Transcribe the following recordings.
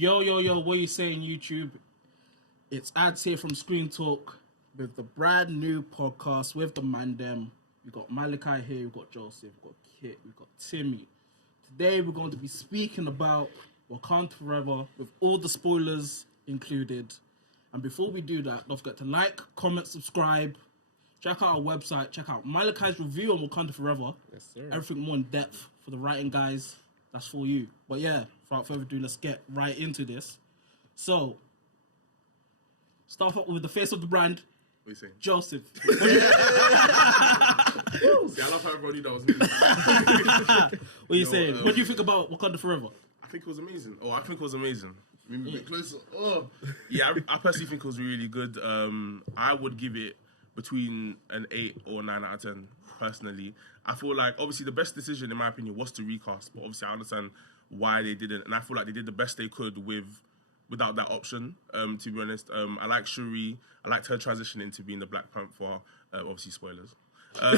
Yo, what you saying, YouTube? It's Ads here from ScreenTalk with the brand new podcast with the man them. We got Malachi here, we got Joseph, we got Kit, we got Timmy. Today we're going to be speaking about Wakanda Forever with all the spoilers included. And before we do that, don't forget to like, comment, subscribe. Check out our website, check out Malachi's review on Wakanda Forever. Yes, sir. Everything more in depth for the writing guys. That's for you. But yeah, without further ado, let's get right into this. So, start off with the face of the brand. What are you saying? Joseph. See, I love how everybody knows me. What are you saying? What do you think about Wakanda Forever? I think it was amazing. I think it was amazing. Maybe a bit closer. Yeah, I personally think it was really good. I would give it between an 8 or 9 out of 10, personally. I feel like, obviously, the best decision, in my opinion, was to recast. But obviously, I understand why they didn't. And I feel like they did the best they could without that option, to be honest. I like Shuri. I liked her transition into being the Black Panther. Obviously, spoilers. I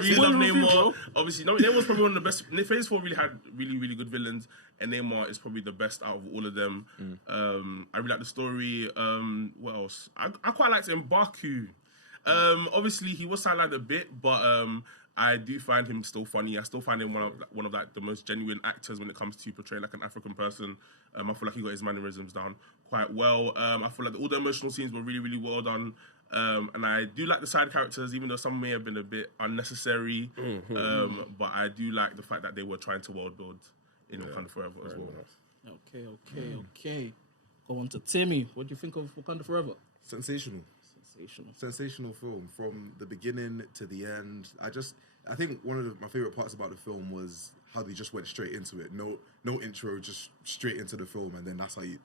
really love Namor. Obviously, Namor's probably one of the best. Phase 4 really had really good villains, and Namor is probably the best out of all of them. I really like the story. What else? I quite liked M'Baku. Obviously, he was sidelined a bit, but I do find him still funny. I still find him one of like the most genuine actors when it comes to portraying like an African person. I feel like he got his mannerisms down quite well. I feel like all the emotional scenes were really well done. And I do like the side characters, even though some may have been a bit unnecessary. But I do like the fact that they were trying to world build in Wakanda Forever as well. Okay. Go on to Timmy. What do you think of Wakanda Forever? Sensational film from the beginning to the end. I think one of my favorite parts about the film was how they just went straight into it. No intro, just straight into the film, and then that's how they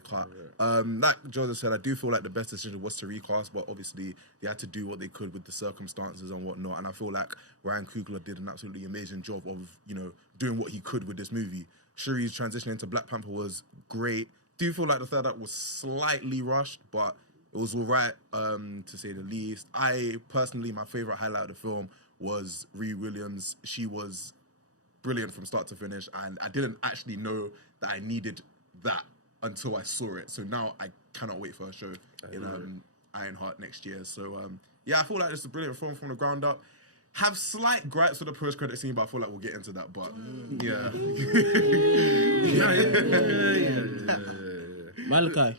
clap. Like Joseph said, I do feel like the best decision was to recast, but obviously they had to do what they could with the circumstances and whatnot. And I feel like Ryan Coogler did an absolutely amazing job of doing what he could with this movie. Shuri's transition into Black Panther was great. Do feel like the third act was slightly rushed, but it was all right, to say the least. My favorite highlight of the film was Riri Williams. She was brilliant from start to finish, and I didn't actually know that I needed that until I saw it. So now I cannot wait for a show in Ironheart next year. So I feel like it's a brilliant film from the ground up. Have slight gripes with the post-credit scene, but I feel like we'll get into that. But Malachi,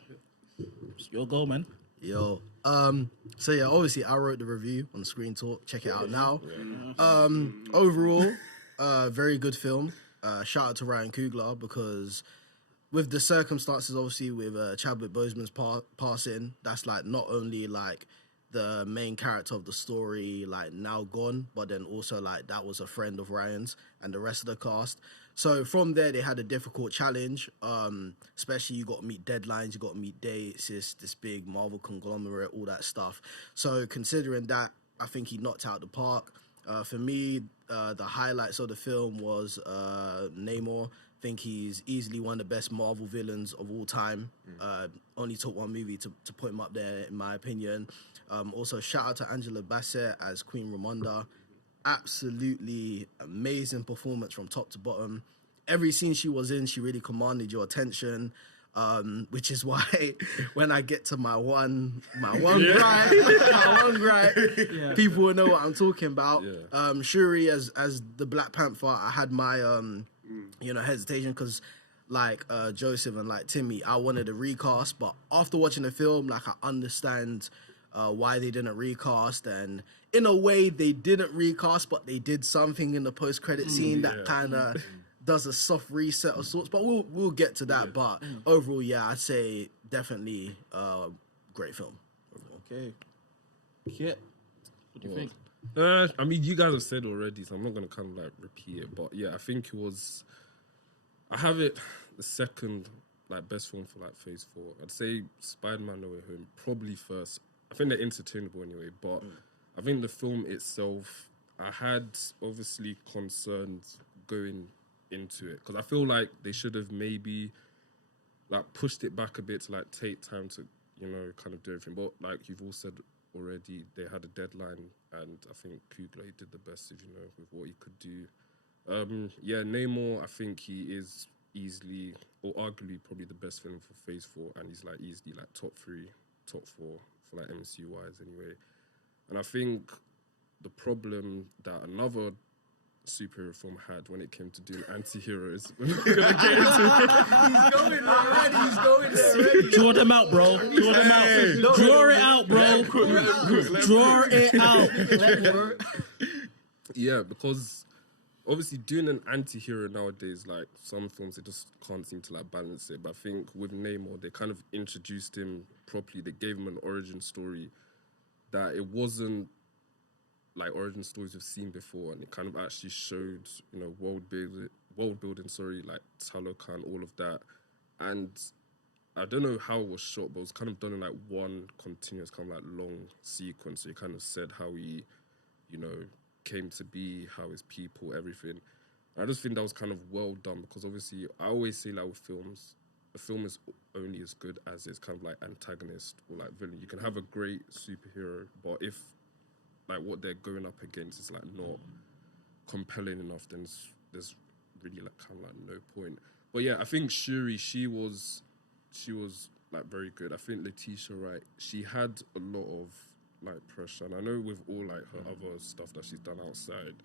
it's your go, man. Yo. Obviously I wrote the review on ScreenTalk. Check it out now. Overall, very good film. Shout out to Ryan Coogler, because with the circumstances, obviously with Chadwick Boseman's passing, that's like not only like the main character of the story like now gone, but then also like that was a friend of Ryan's and the rest of the cast. So from there, they had a difficult challenge, especially you got to meet deadlines, you got to meet dates, it's this big Marvel conglomerate, all that stuff. So considering that, I think he knocked out the park. For me, the highlights of the film was Namor. I think he's easily one of the best Marvel villains of all time. Only took one movie to put him up there, in my opinion. Also, shout out to Angela Bassett as Queen Ramonda. Absolutely amazing performance from top to bottom. Every scene she was in, she really commanded your attention, which is why when I get to my one gripe, people will know what I'm talking about. Shuri as the Black Panther, I had my hesitation because like Joseph and like Timmy, I wanted a recast, but after watching the film, like I understand why they didn't recast, and in a way they didn't recast, but they did something in the post-credit scene that kind of does a soft reset of sorts, but we'll get to that. But overall, I'd say definitely great film. Okay. Kit, what do you think? I mean, you guys have said already, so I'm not going to kind of like repeat it, but I think it was, I have it the second like best film for like Phase 4. I'd say Spider-Man No Way Home probably first. I think they're interchangeable anyway, but I think the film itself, I had obviously concerns going into it, because I feel like they should have maybe like pushed it back a bit to like take time to kind of do everything. But like you've all said already, they had a deadline, and I think Coogler did the best with what he could do. Namor, I think he is easily or arguably probably the best film for Phase 4, and he's like easily like top 3, top 4 for like MCU wise anyway. And I think the problem that another superhero film had when it came to doing anti-heroes. We're not gonna get into it. He's going there already. Draw them out, bro. Draw them out. Draw it out, bro. Draw it out. Yeah, because obviously doing an anti-hero nowadays, like some films, they just can't seem to like balance it. But I think with Namor, they kind of introduced him properly. They gave him an origin story that it wasn't like origin stories we've seen before, and it kind of actually showed, you know, world building, like Talokan, all of that. And I don't know how it was shot, but it was kind of done in like one continuous kind of like long sequence. So he kind of said how he, you know, came to be, how his people, everything. And I just think that was kind of well done, because obviously I always say like with films, a film is only as good as its kind of like antagonist or like villain. You can have a great superhero, but if like what they're going up against is like not compelling enough, then there's really like kind of like no point. But yeah, I think Shuri, she was like very good. I think Letitia Wright, she had a lot of like pressure, and I know with all like her other stuff that she's done outside,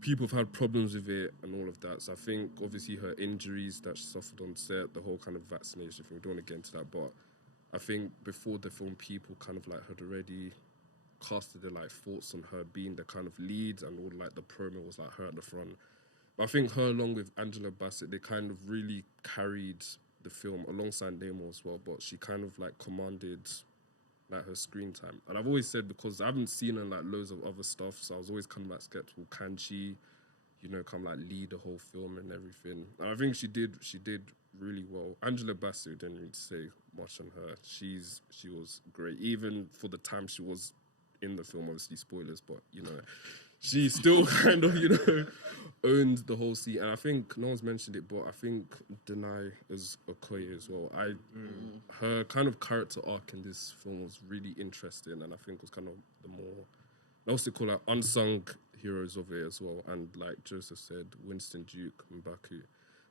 people have had problems with it and all of that. So I think obviously her injuries that she suffered on set, the whole kind of vaccination thing, we don't want to get into that, but I think before the film, people kind of like had already casted their like thoughts on her being the kind of lead, and all like the promo was like her at the front. But I think her along with Angela Bassett, they kind of really carried the film alongside Namor as well, but she kind of like commanded like her screen time. And I've always said, because I haven't seen her in like loads of other stuff, so I was always kind of like skeptical, can she, you know, kind of like lead the whole film and everything. And I think she did really well. Angela Bassett, didn't need to say much on her. She was great, even for the time she was in the film, obviously spoilers, but you know, she still kind of, you know, owned the whole scene. And I think no one's mentioned it, but I think Denai as Okoye as well. Her kind of character arc in this film was really interesting, and I think was kind of the more, I also call it unsung heroes of it as well. And like Joseph said, Winston Duke, M'Baku.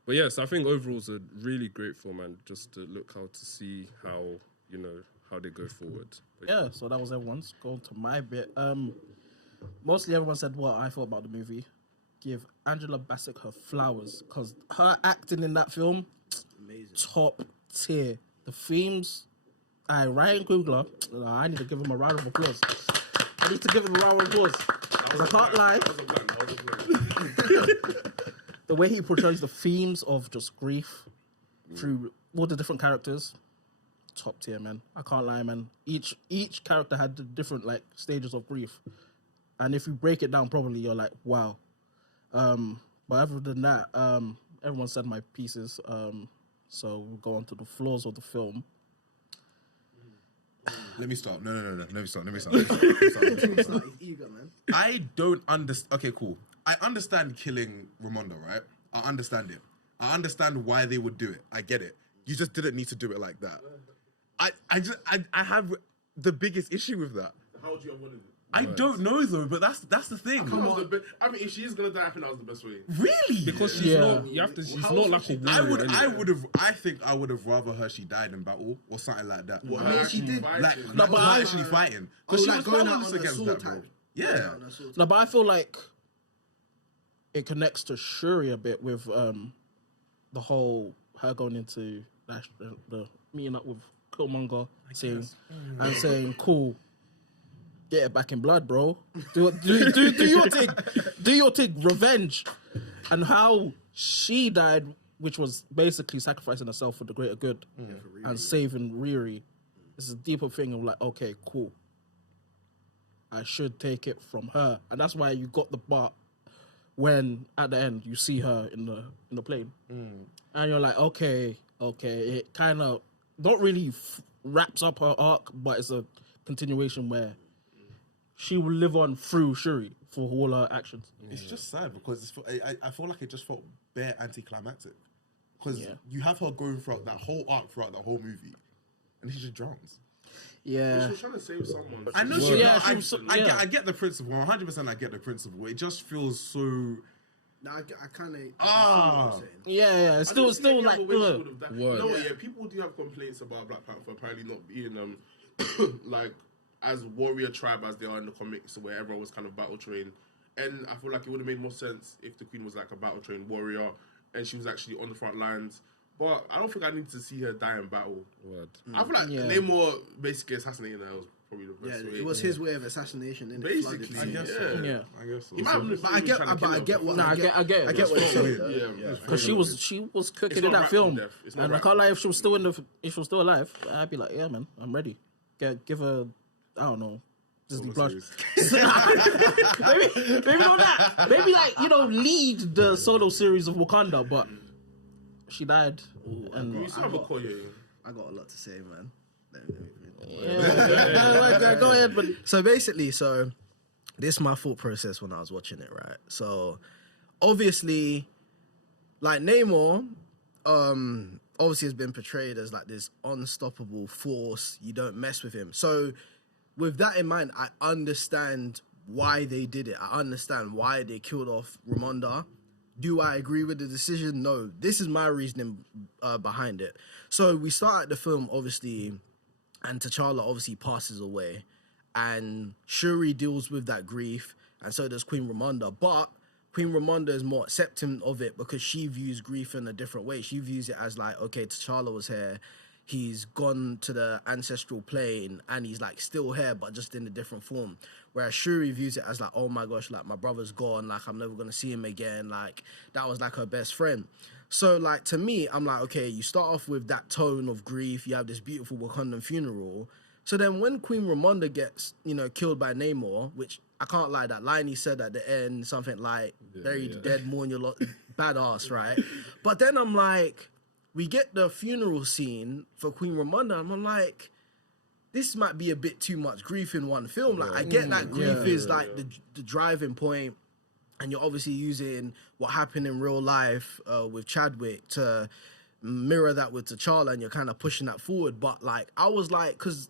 But yes, I think overall it's a really great film, and just to look out to see how, you know, how they go forward. But Yeah, so that was everyone's. Going to my bit. Mostly everyone said what I thought about the movie. Give Angela Bassett her flowers, because her acting in that film, Amazing. top tier. The themes, Ryan Coogler, I need to give him a round of applause. I need to give him a round of applause. 'Cause I can't lie. The way he portrays the themes of just grief through all the different characters, top tier, man. I can't lie, man. Each character had the different like stages of grief, and if you break it down properly, you're like, wow. But other than that, everyone said my pieces. So we'll go on to the flaws of the film. Let me start. No. Let me start. He's eager, man. I don't understand. Okay, cool. I understand killing Ramonda, right? I understand it. I understand why they would do it. I get it. You just didn't need to do it like that. I have the biggest issue with that. How would you have wanted it? I don't know though, but that's the thing. I mean, if she is gonna die, I think that was the best way. Really? because she's not, you have to, she's not like a warrior. I think I would have rather her she died in battle or something like that. What, I mean, her she did. fighting? Like, No, no, but but actually fighting, because she like was going out powerless on a against sword that, bro. type. Yeah. No, but I feel like it connects to Shuri a bit with the whole her going into the meeting up with Killmonger, saying, "Cool, get it back in blood, bro. Do your thing, do your thing, revenge." And how she died, which was basically sacrificing herself for the greater good and saving Riri. This is a deeper thing of like, okay, cool. I should take it from her, and that's why you got the part when at the end you see her in the plane, and you're like, okay, it kind of not really wraps up her arc, but it's a continuation where she will live on through Shuri for all her actions. It's just sad because I feel like it just felt bare anticlimactic. Because you have her going throughout that whole arc, throughout the whole movie, and she just drowns. Yeah, She was trying to save someone. I know Yeah, I get the principle. 100%. I get the principle. It just feels so. I kind of. Yeah. It's still like. Word. No, yeah, people do have complaints about Black Panther apparently not being like as warrior tribe as they are in the comics, where everyone was kind of battle trained. And I feel like it would have made more sense if the Queen was like a battle trained warrior and she was actually on the front lines. But I don't think I need to see her die in battle. Word. I feel like Namor basically assassinating her was probably the best way. It was his way of assassination. In Basically, I guess so. Yeah. I guess so. He might have But I get what. I get I get what you're saying. Yeah. Because she was cooking It's in not that rap film, death. It's not and I rap can't lie. If she was still alive, I'd be like, yeah, man, I'm ready. Give her, I don't know, Disney Plus. maybe not that. Maybe like lead the solo series of Wakanda, but she died. And We still have a call here. I got a lot to say, man. go ahead, but So basically, this is my thought process when I was watching it, right? So obviously, like Namor, obviously has been portrayed as like this unstoppable force. You don't mess with him. So with that in mind, I understand why they did it. I understand why they killed off Ramonda. Do I agree with the decision? No. This is my reasoning behind it. So we start at the film, obviously, and T'Challa obviously passes away, and Shuri deals with that grief, and so does Queen Ramonda. But Queen Ramonda is more accepting of it because she views grief in a different way. She views it as like, okay, T'Challa was here, he's gone to the ancestral plane, and he's like still here, but just in a different form. Whereas Shuri views it as like, oh my gosh, like my brother's gone, like I'm never gonna see him again. Like that was like her best friend. So like to me, I'm like, okay, you start off with that tone of grief. You have this beautiful Wakandan funeral. So then when Queen Ramonda gets, killed by Namor, which I can't lie, that line he said at the end, something like, bury the dead, mourn your lot, badass, right? But then I'm like, we get the funeral scene for Queen Ramonda, and I'm like, this might be a bit too much grief in one film. Like, I get that grief is like the driving point, and you're obviously using what happened in real life with Chadwick to mirror that with T'Challa, and you're kind of pushing that forward. But like, I was like, because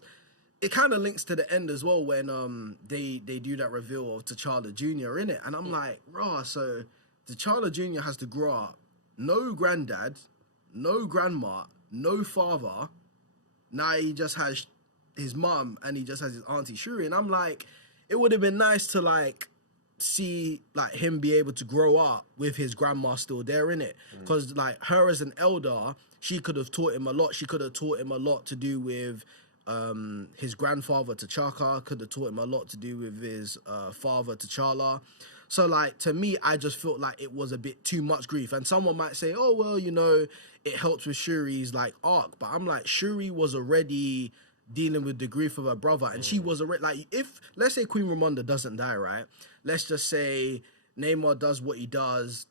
it kind of links to the end as well when they do that reveal of T'Challa Jr. in it, and I'm like, raw. So T'Challa Jr. has to grow up, no granddad, no grandma, no father. Now he just has his mum and he just has his auntie Shuri, and I'm like, it would have been nice to like see like him be able to grow up with his grandma still there in it, because like her as an elder, she could have taught him a lot. She could have taught him a lot to do with his grandfather T'Chaka, could have taught him a lot to do with his father T'Challa. So like to me, I just felt like it was a bit too much grief. And someone might say, oh well, it helps with Shuri's like arc, but I'm like, Shuri was already dealing with the grief of her brother, and she was already like, if let's say Queen Ramonda doesn't die, right? Let's just say Namor does what he does,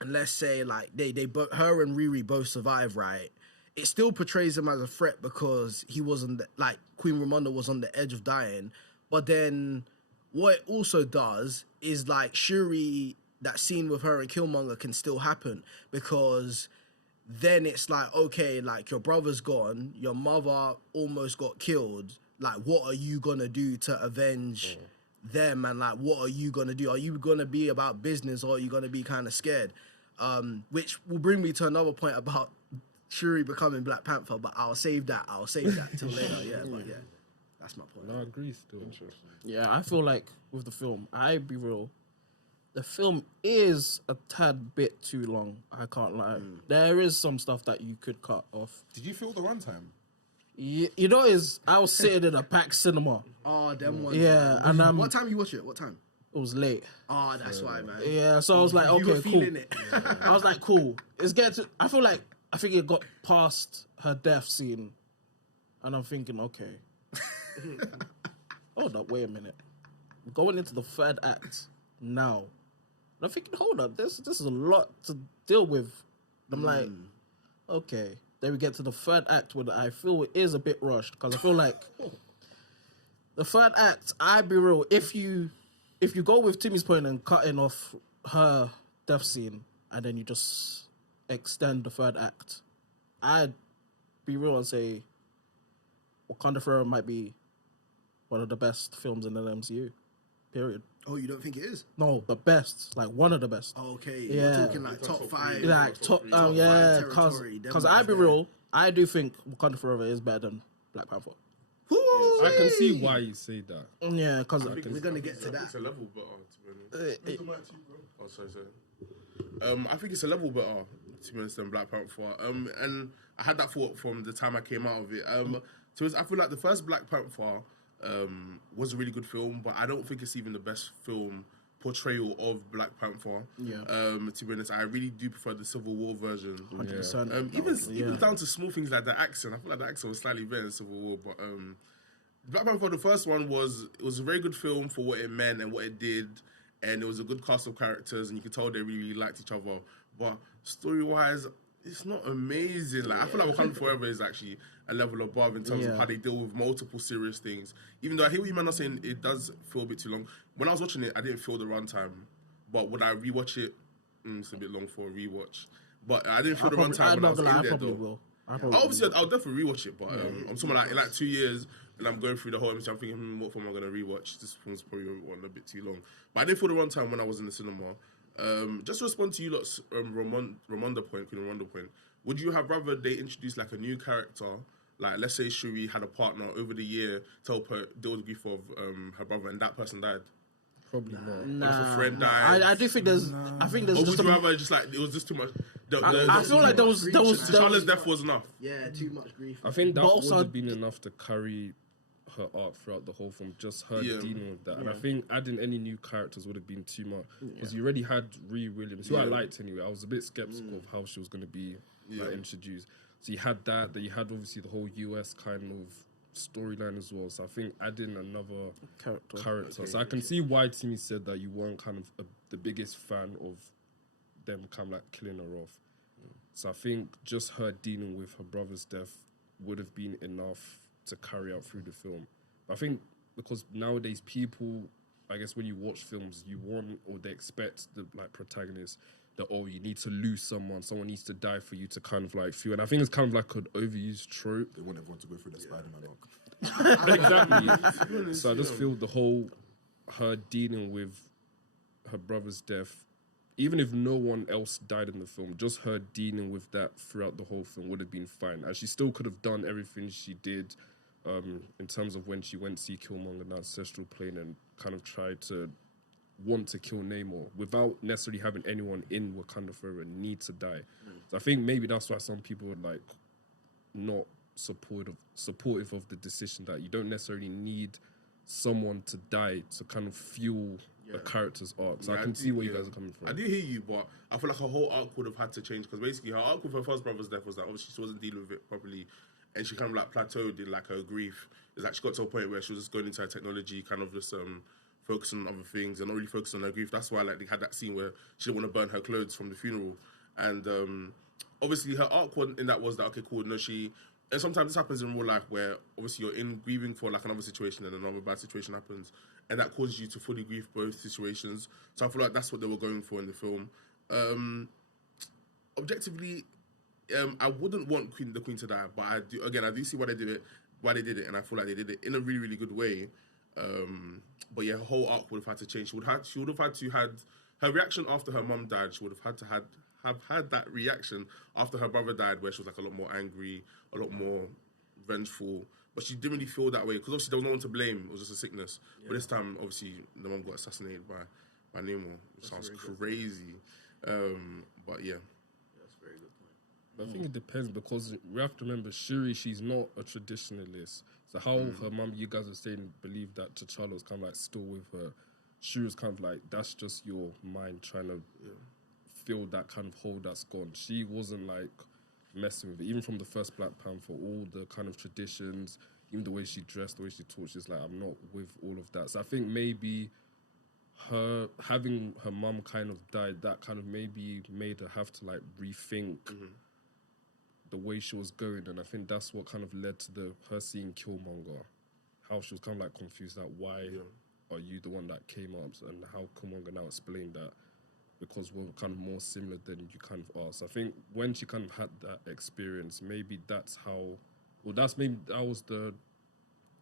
and let's say like they both, her and Riri both survive, right? It still portrays him as a threat because he wasn't like Queen Ramonda was on the edge of dying. But then what it also does is like Shuri, that scene with her and Killmonger can still happen, because then it's like, okay, like your brother's gone, your mother almost got killed. Like, what are you gonna do to avenge them? And like, what are you gonna do? Are you gonna be about business, or are you gonna be kind of scared? Which will bring me to another point about Shuri becoming Black Panther, but I'll save that till later. But that's my point. No, I agree still. Interesting. yeah, I feel like with the film, I be real, the film is a tad bit too long. I can't lie. There is some stuff that you could cut off. Did you feel the runtime? I was sitting in a packed cinema. Oh, them ones. Yeah, and what time you watch it? What time? it was late. Oh, that's why, man. Yeah, so I was like, You were okay, cool. feeling it. I was like, cool. It's getting to, I think it got past her death scene, and I'm thinking, okay. Hold up, wait a minute. We're going into the third act now. And I'm thinking, hold up, this is a lot to deal with. I'm like, okay. Then we get to the third act where I feel it is a bit rushed, because I feel like the third act, I'd be real, if you go with Timmy's point and cutting off her death scene and then you just extend the third act, I'd be real and say Wakanda Forever might be one of the best films in the MCU. Period. Oh, you don't think it is? No, the best. Like one of the best. Oh, okay, Yeah. you're talking like top five. Like top, five yeah, territory, them because ones I be there. real, I do think Wakanda Forever is better than Black Panther. I can see why you say that. Yeah, because We're gonna get to that. It's a level better, to be honest. Oh, sorry. I think it's a level better, to be honest, than Black Panther. And I had that thought from the time I came out of it. To be honest, I feel like the first Black Panther was a really good film, but I don't think it's even the best film portrayal of Black Panther. Yeah. To be honest, I really do prefer the Civil War version. 100%. Even down to small things like the accent. I feel like the accent was slightly better in Civil War, but Black Panther, the first one was a very good film for what it meant and what it did, and it was a good cast of characters, and you could tell they really, really liked each other. But story-wise, it's not amazing. Like I feel like Wakanda Forever is actually a level above in terms of how they deal with multiple serious things. Even though I hear what you man are saying, it does feel a bit too long. When I was watching it, I didn't feel the runtime. But would I rewatch it? It's a bit long for a rewatch. But I didn't feel the runtime when I was in there, probably though. will. Obviously, I'll definitely rewatch it. But I'm talking like in like 2 years, and I'm going through the whole MCU. I'm thinking, what film am I going to rewatch? This film's probably one a bit too long. But I didn't feel the runtime when I was in the cinema. Just to respond to you lot's Ramonda point, Queen Ramonda point. Would you have rather they introduced like a new character, like let's say Shuri had a partner over the year to help her deal with the grief of her brother, and that person died? Probably not. If a friend died. I do think there's. I think there's. Or Just would you rather just like it was just too much? I feel like there was. T'Challa's death was enough. Yeah, too much grief. I think that But would also- have been enough to carry her arc throughout the whole film, just her dealing with that. And I think adding any new characters would have been too much. Because you already had Riri Williams, who I liked anyway. I was a bit skeptical of how she was going to be like, introduced. So you had that, then you had obviously the whole US kind of storyline as well. So I think adding another character. So I can see why Timmy said that you weren't kind of the biggest fan of them kind of like killing her off. So I think just her dealing with her brother's death would have been enough to carry out through the film. But I think because nowadays people, I guess when you watch films, you want or they expect the like protagonist that, oh, you need to lose someone needs to die for you to kind of like feel. And I think it's kind of like an overused trope. They want everyone to go through the Spider-Man arc. Exactly. So I just feel the whole her dealing with her brother's death, even if no one else died in the film, just her dealing with that throughout the whole film would have been fine. And she still could have done everything she did in terms of when she went to see Killmonger in the ancestral plane and kind of tried to want to kill Namor without necessarily having anyone in Wakanda Forever need to die. So I think maybe that's why some people are like not supportive of the decision that you don't necessarily need someone to die to kind of fuel a character's arc. So I can see where you guys are coming from. I do hear you, but I feel like her whole arc would have had to change because basically her arc with her first brother's death was that obviously she wasn't dealing with it properly, and she kind of like plateaued in like her grief. It's like she got to a point where she was just going into her technology, kind of just focusing on other things and not really focusing on her grief. That's why like they had that scene where she didn't want to burn her clothes from the funeral, and obviously her arc in that was that okay, cool. No, and sometimes this happens in real life where obviously you're in grieving for like another situation and another bad situation happens, and that causes you to fully grieve both situations. So I feel like that's what they were going for in the film. Objectively, I wouldn't want the Queen to die, but I do see why they did it, and I feel like they did it in a really, really good way. But yeah, her whole arc would have had to change. She would have had to had her reaction after her mum died. She would have had to have had that reaction after her brother died, where she was like a lot more angry, a lot more vengeful. But she didn't really feel that way because obviously there was no one to blame. It was just a sickness. But this time, obviously, the mum got assassinated by Namor. It sounds crazy. But yeah. I think it depends because we have to remember Shuri, she's not a traditionalist. So how her mum, you guys are saying, believe that T'Challa was kind of like still with her. Shuri was kind of like, that's just your mind trying to feel that kind of hole that's gone. She wasn't like messing with it. Even from the first Black Panther, all the kind of traditions, even the way she dressed, the way she talked, she's like, I'm not with all of that. So I think maybe her having her mum kind of died, that kind of maybe made her have to like rethink the way she was going, and I think that's what kind of led to her seeing Killmonger, how she was kind of like confused that why are you the one that came up, and how Killmonger now explained that because we're kind of more similar than you kind of are. So I think when she kind of had that experience, maybe that was the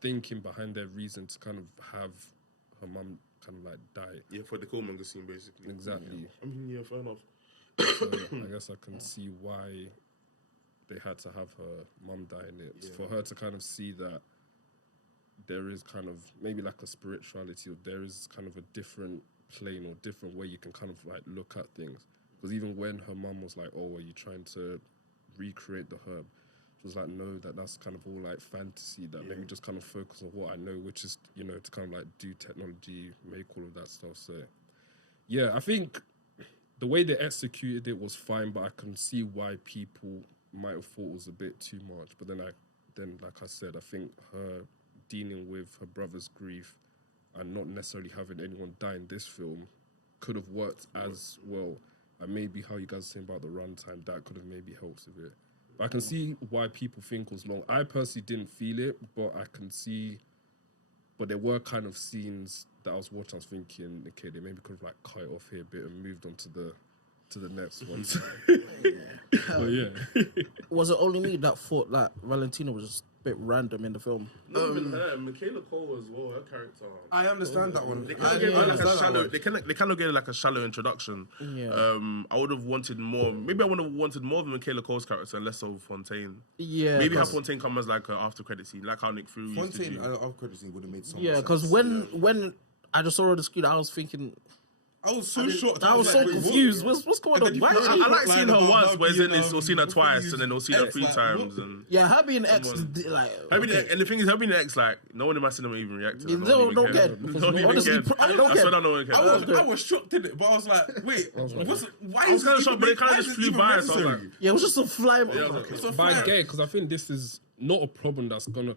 thinking behind their reason to kind of have her mum kind of like died. Yeah, for the Killmonger scene, basically. Exactly. I mean, yeah, fair enough. So I guess I can see why they had to have her mum die in it. For her to kind of see that there is kind of maybe like a spirituality, or there is kind of a different plane or different way you can kind of like look at things. Because even when her mum was like, "Oh, are you trying to recreate the herb?" She was like, "No, that's kind of all like fantasy. That let me just kind of focus on what I know, which is, you know, to kind of like do technology, make all of that stuff." So yeah, I think the way they executed it was fine, but I can see why people might have thought it was a bit too much. But then like I said, I think her dealing with her brother's grief and not necessarily having anyone die in this film could have worked as well. And maybe how you guys are saying about the runtime, that could have maybe helped a bit. But I can see why people think it was long. I personally didn't feel it, but I can see. But there were kind of scenes that I was watching. I was thinking, okay, they maybe could have like cut it off here a bit and moved on to the next one. But yeah, Was it only me that thought that Valentina was just a bit random in the film? Not even her, Michaela Cole as well. Her character. I understand that one. They kind of gave her like a shallow. They kind of gave her like a shallow introduction. Yeah. I would have wanted more. Maybe I would have wanted more of Michaela Cole's character and less of Fontaine. Yeah. Maybe have Fontaine come as like an after credit scene, like how Nick Fury used to Fontaine do. after credit scene would have made so much Yeah, sense. because when I just saw her on the screen, I was thinking, I was so shocked. I was so like, wait, confused. what? What's going And on? then Why you is put she? I like seeing her Line once, about but then being, we'll see her before twice, you and then we'll see her X, 3 like, times, and Yeah, her being ex, Someone- like, her being and the thing is, her being ex, like no one in my cinema even reacted. You don't get. Honestly, I don't I get. swear, no one cared. I was shocked in it, but I was like, wait, why I is was it kind of even shocked, but it kind of why just is flew even by. So I was necessary? like, Yeah, it was just a fly. I was like, It's a but I fact. get it, because I think this is not a problem that's gonna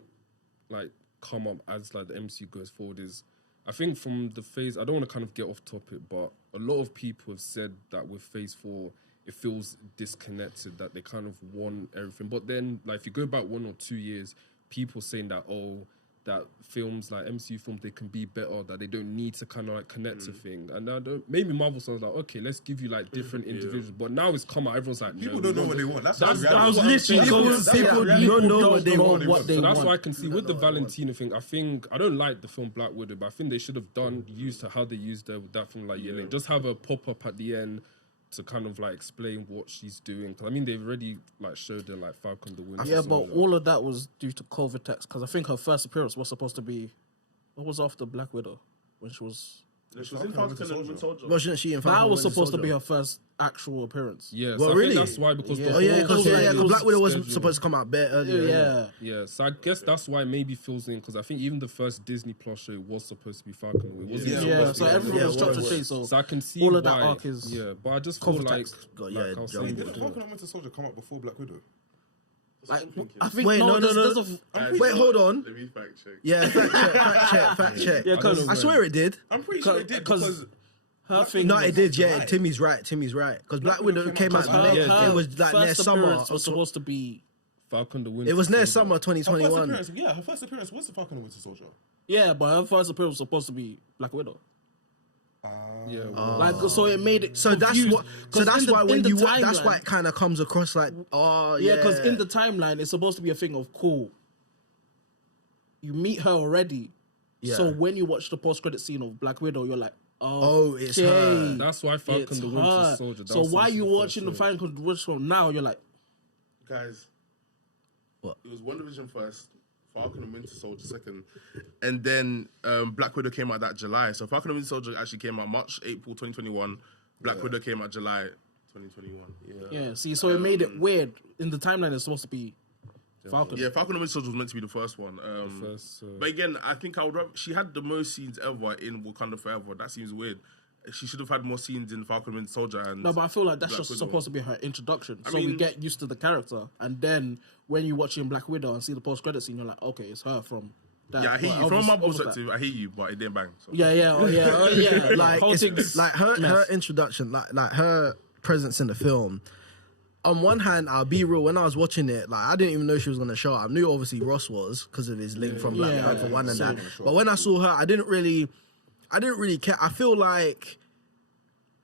like come up as like the MCU goes forward. Is I think from the phase, I don't want to kind of get off topic, but a lot of people have said that with Phase 4, it feels disconnected, that they kind of want everything. But then, like, if you go back 1 or 2 years, people saying that, oh, that films, like MCU films, they can be better, that they don't need to kind of like connect to things. And now maybe Marvel was like, okay, let's give you like different individuals. But now it's come out, everyone's like, People no, don't know what they want. That's the I reality. was what I'm literally saying. going to say, People people don't know what they want. So that's why I can see with the Valentina thing, I think, I don't like the film Black Widow, but I think they should have used her how they used her with that film, like, just have her pop up at the end to kind of like explain what she's doing. Because I mean, they've already like showed her like Falcon the Winter Yeah, but Soldier. all of that was due to COVID text, because I think her first appearance was supposed to be, what was after Black Widow, when she was. she was in Falcon and Winter Soldier. Wasn't she in Falcon That was Winter supposed to Soldier? be her first actual appearance. Yeah, Well, so I really? think that's why, because Yeah. Oh yeah, before because was Black Widow was scheduled. supposed to come out better earlier. Yeah. Yeah, so I guess that's why maybe fills in, because I think even the first Disney Plus show was supposed to be Falcon. It wasn't Yeah, supposed to so be everyone Yeah, was it chopped and was. changed. So I can see all why. of that arc is yeah, but I just feel COVID like, text got- like yeah, I was jumped saying in. Didn't before, Falcon and Winter Soldier come out before Black Widow? like, I think Wait, no. there's Wait, hold on. Let me fact check. Yeah, fact check. Yeah, because I swear it did. I'm pretty sure it did because her thing. No, was- it did. Yeah, July. Timmy's right. Because Black Widow came out. her, late. her It was like near first summer. appearance was supposed to be. Falcon the Winter It was near Soldier. summer her first 2021. appearance. Yeah, her first appearance was the Falcon and Winter Soldier. Yeah, but her first appearance was supposed to be Black Widow. Yeah, Like, so it made it. So that's confused. what. So 'Cause that's in the- why in when the you watch, that's timeline- why it kind of comes across like, oh yeah. Yeah, because in the timeline, it's supposed to be a thing of cool. You meet her already, Yeah. so when you watch the post-credit scene of Black Widow, you're like, Oh, it's okay, her. That's why Falcon it's the Winter her. Soldier. that So was why supposed you to be watching the first Falcon the Winter Soldier now? You're like, Guys, What? It was WandaVision first, Falcon and Winter Soldier second, and then Black Widow came out that July. So Falcon and Winter Soldier actually came out April 2021. Black Widow came out July 2021. yeah. See, so it made it weird. In the timeline, it's supposed to be Falcon. Yeah, Falcon and Winter Soldier was meant to be the first one. first, But again, I think I would rather, she had the most scenes ever in Wakanda Forever. That seems weird. She should have had more scenes in Falcon and Winter Soldier. And No, but I feel like that's Black just Widow. supposed to be her introduction. So we mean- get used to the character, and then when you watch in Black Widow and see the post-credit scene, you're like, okay, it's her from. That. Yeah, I hear Well, you. From my obvious- perspective, I hear you, but it didn't bang. So. Yeah, yeah. like whole it's, thing's like her mess. introduction, like her presence in the film. On one hand, I'll be real. When I was watching it, like I didn't even know she was gonna show up. I knew obviously Ross was because of his link from Black Yeah. Panther 1 and So- that. But when I saw her, I didn't really care. I feel like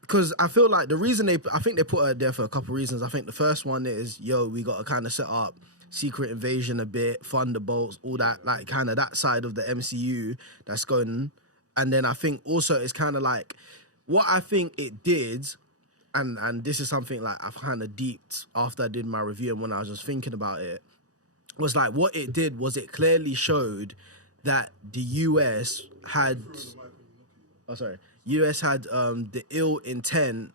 because I feel like the reason I think they put her there for a couple of reasons. I think the first one is, we got to kind of set up Secret Invasion a bit, Thunderbolts, all that, like kind of that side of the MCU that's going. And then I think also it's kind of like what I think it did, and this is something like I've kind of deeped after I did my review and when I was just thinking about it, was like what it did was it clearly showed that the US had the ill intent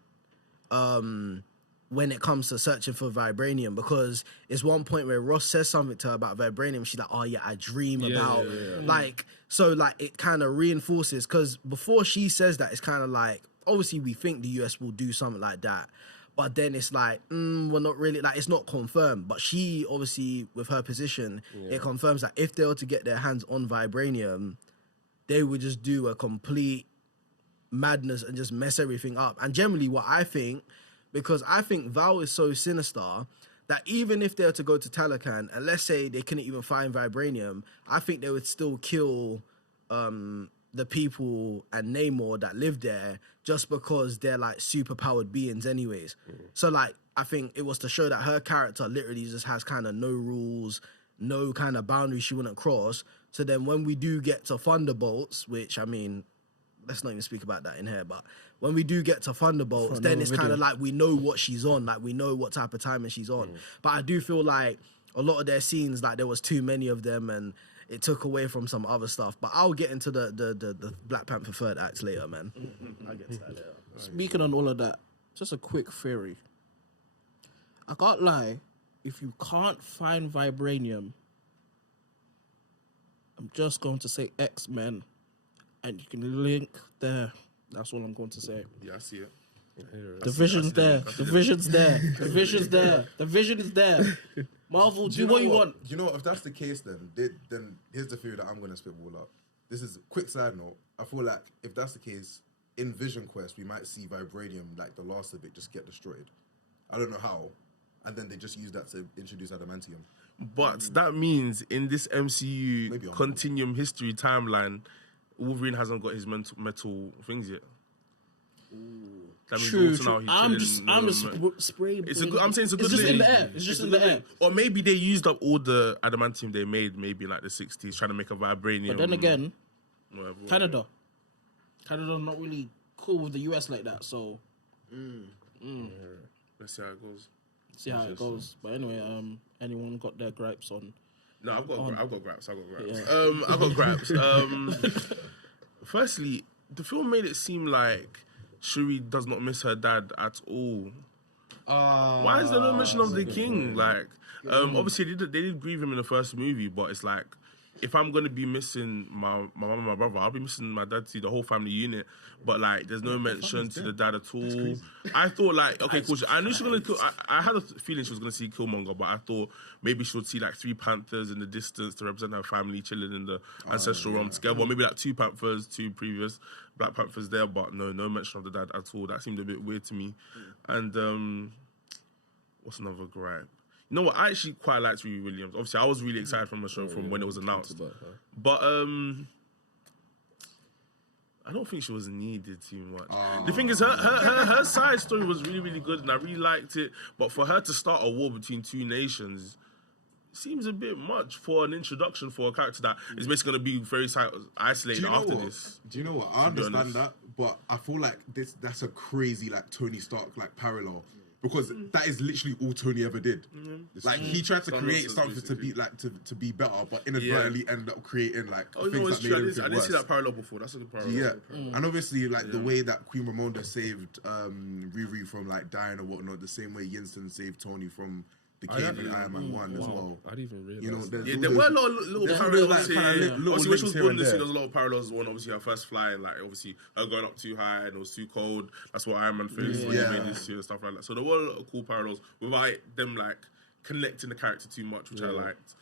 when it comes to searching for vibranium, because it's one point where Ross says something to her about vibranium. She's like, oh yeah, I dream about like, so like it kind of reinforces, because before she says that, it's kind of like, obviously we think the US will do something like that, but then it's like, we're not really, like, it's not confirmed. But she obviously, with her position, it confirms that if they were to get their hands on vibranium, they would just do a complete madness and just mess everything up. And generally what I think, because I think Val is so sinister that even if they were to go to Talokan and let's say they couldn't even find vibranium, I think they would still kill the people and Namor that live there just because they're like super powered beings anyways. So like, I think it was to show that her character literally just has kind of no rules, no kind of boundaries she wouldn't cross. So then when we do get to Thunderbolts, which I mean, let's not even speak about that in here, but when we do get to Thunderbolts, then it's kind of like we know what she's on, like we know what type of timing she's on. But I do feel like a lot of their scenes, like there was too many of them and it took away from some other stuff. But I'll get into the Black Panther third act later, man. I'll get to that later. Speaking on all of that, just a quick theory. I can't lie, if you can't find vibranium, I'm just going to say X-Men, and you can link there. That's all I'm going to say. Yeah, I see it. The vision's there. The vision's there. The vision's there. The vision is there. Marvel, do what you want. You know what? If that's the case, then here's the theory that I'm going to spitball up. This is a quick side note. I feel like if that's the case, in Vision Quest, we might see vibranium, like the last of it, just get destroyed. I don't know how. And then they just use that to introduce adamantium. But that means in this MCU continuum history timeline, Wolverine hasn't got his metal things yet. That means True, also true. now he's I'm just spraying. It's a good. I'm saying it's a good. It's just link. in the air. It's just in the air. Or maybe they used up all the adamantium they made, maybe in like the 60s, trying to make a vibranium. But then again, whatever. Canada's not really cool with the US like that. So Let's see how it goes. see how it goes. But anyway, anyone got their gripes on? No, I've got gripes. Yeah. I've got gripes. Firstly, the film made it seem like Shuri does not miss her dad at all. Why is there no mention of the king? Like, obviously they did grieve him in the first movie, but it's like, if I'm gonna be missing my mom and my brother, I'll be missing my dad, the whole family unit. But like, there's no mention to the dad at all. I thought like, okay, cool. I knew she was gonna kill. I had a feeling she was gonna see Killmonger, but I thought maybe she would see like 3 Panthers in the distance to represent her family chilling in the ancestral realm together, or maybe like 2 Panthers, 2 previous Black Panthers there. But no mention of the dad at all. That seemed a bit weird to me. And what's another gripe? You know what? I actually quite liked Riri Williams. Obviously, I was really excited from the show from when it was announced. But I don't think she was needed too much. The thing is, her side story was really, really good, and I really liked it. But for her to start a war between 2 nations seems a bit much for an introduction for a character that is basically going to be very isolated after this. Do you know what? I understand that, but I feel like that's a crazy like Tony Stark like parallel. Because that is literally all Tony ever did. Like he tried to create something to be like to be better, but inadvertently ended up creating like things that made everything worse. I didn't see that parallel before. That's a good parallel. Yeah, and obviously like the way that Queen Ramonda saved Riri from like dying or whatnot, the same way Yinston saved Tony from the cave in Iron Man 1 as well. I didn't even realize. You know, there were a lot of little parallels here. Obviously, when she was born, there was a lot of parallels. One, obviously, her first flying, like obviously her going up too high and it was too cold. That's what Iron Man faced when he made this suit and stuff like that. So there were a lot of cool parallels without them like connecting the character too much, which I liked.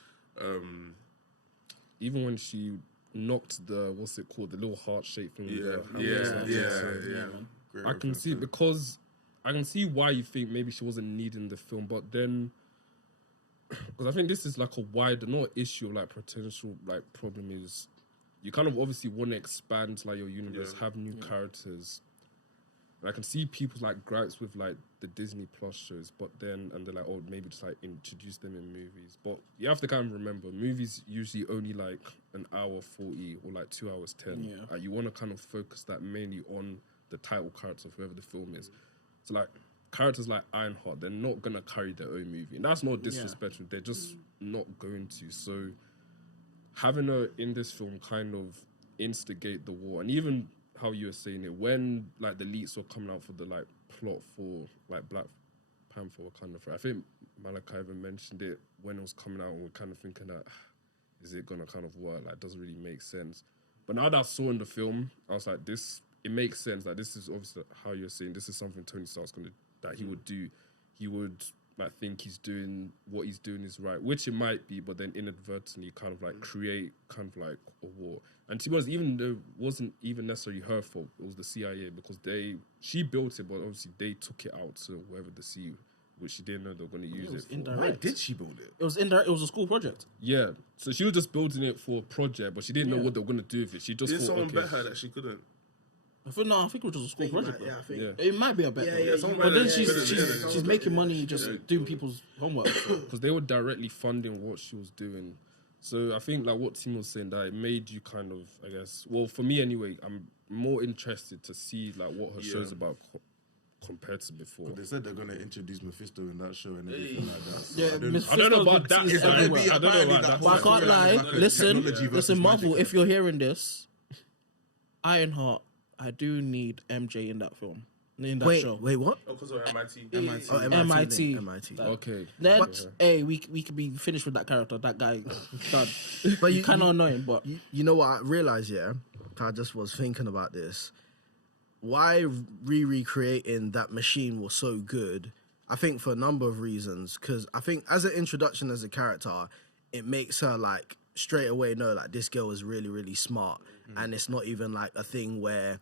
Even when she knocked the what's it called, the little heart shaped thing. I can see because I can see why you think maybe she wasn't needed in the film, but then. Because I think this is like a wider, not issue of like potential like problem is you kind of obviously want to expand like your universe, have new characters. And I can see people's like gripes with like the Disney Plus shows, but then and they're like, oh, maybe just like introduce them in movies. But you have to kind of remember, movies usually only like an hour 40 or like 2 hours 10. Yeah. You want to kind of focus that mainly on the title character of whoever the film is. So like characters like Ironheart, they're not gonna carry their own movie, and that's not disrespectful. They're just not going to. So having her in this film kind of instigate the war, and even how you were saying it, when like the leaks were coming out for the like plot for like Black Panther Wakanda Forever, I think Malachi even mentioned it when it was coming out, and we're kind of thinking that is it gonna kind of work? Like, doesn't really make sense. But now that I saw in the film, I was like, it makes sense. Like, this is obviously how you're saying this is something Tony Stark's that he would do. He would like think he's doing what he's doing is right, which it might be, but then inadvertently kind of like create kind of like a war. And to be honest, even though it wasn't even necessarily her fault, it was the CIA, because she built it, but obviously they took it out to wherever the sea, which she didn't know they were going to use it for. indirect. Why did she build it? It was indirect. It was a school project. Yeah, so she was just building it for a project, but she didn't know what they were going to do with it. She just Did thought, someone okay, bet her that she couldn't? I think it was a school project. Yeah, I think. yeah. It might be a bet. Yeah, though. yeah, someone But then bet her. she's making money just doing people's homework. because they were directly funding what she was doing. So I think like what Tim was saying, that it made you kind of, I guess, well, for me anyway, I'm more interested to see like what her show's about compared to before. They said they're going to introduce Mephisto in that show and everything like that. So Yeah, I don't I don't know about that. Mephisto's I everywhere. don't know about that. But I can't lie. Like a Listen, technology versus Marvel, magic. if you're hearing this, Ironheart, I do need MJ in that film, in that show. Wait, what? Oh, because of MIT. Oh, MIT. MIT. Okay. Then, hey, we could be finished with that character. That guy, done. But you Kind of annoying, but You know what I realized, yeah? I just was thinking about this. Why recreating that machine was so good, I think for a number of reasons. Because I think as an introduction as a character, it makes her like straight away know like this girl is really, really smart. And it's not even like a thing where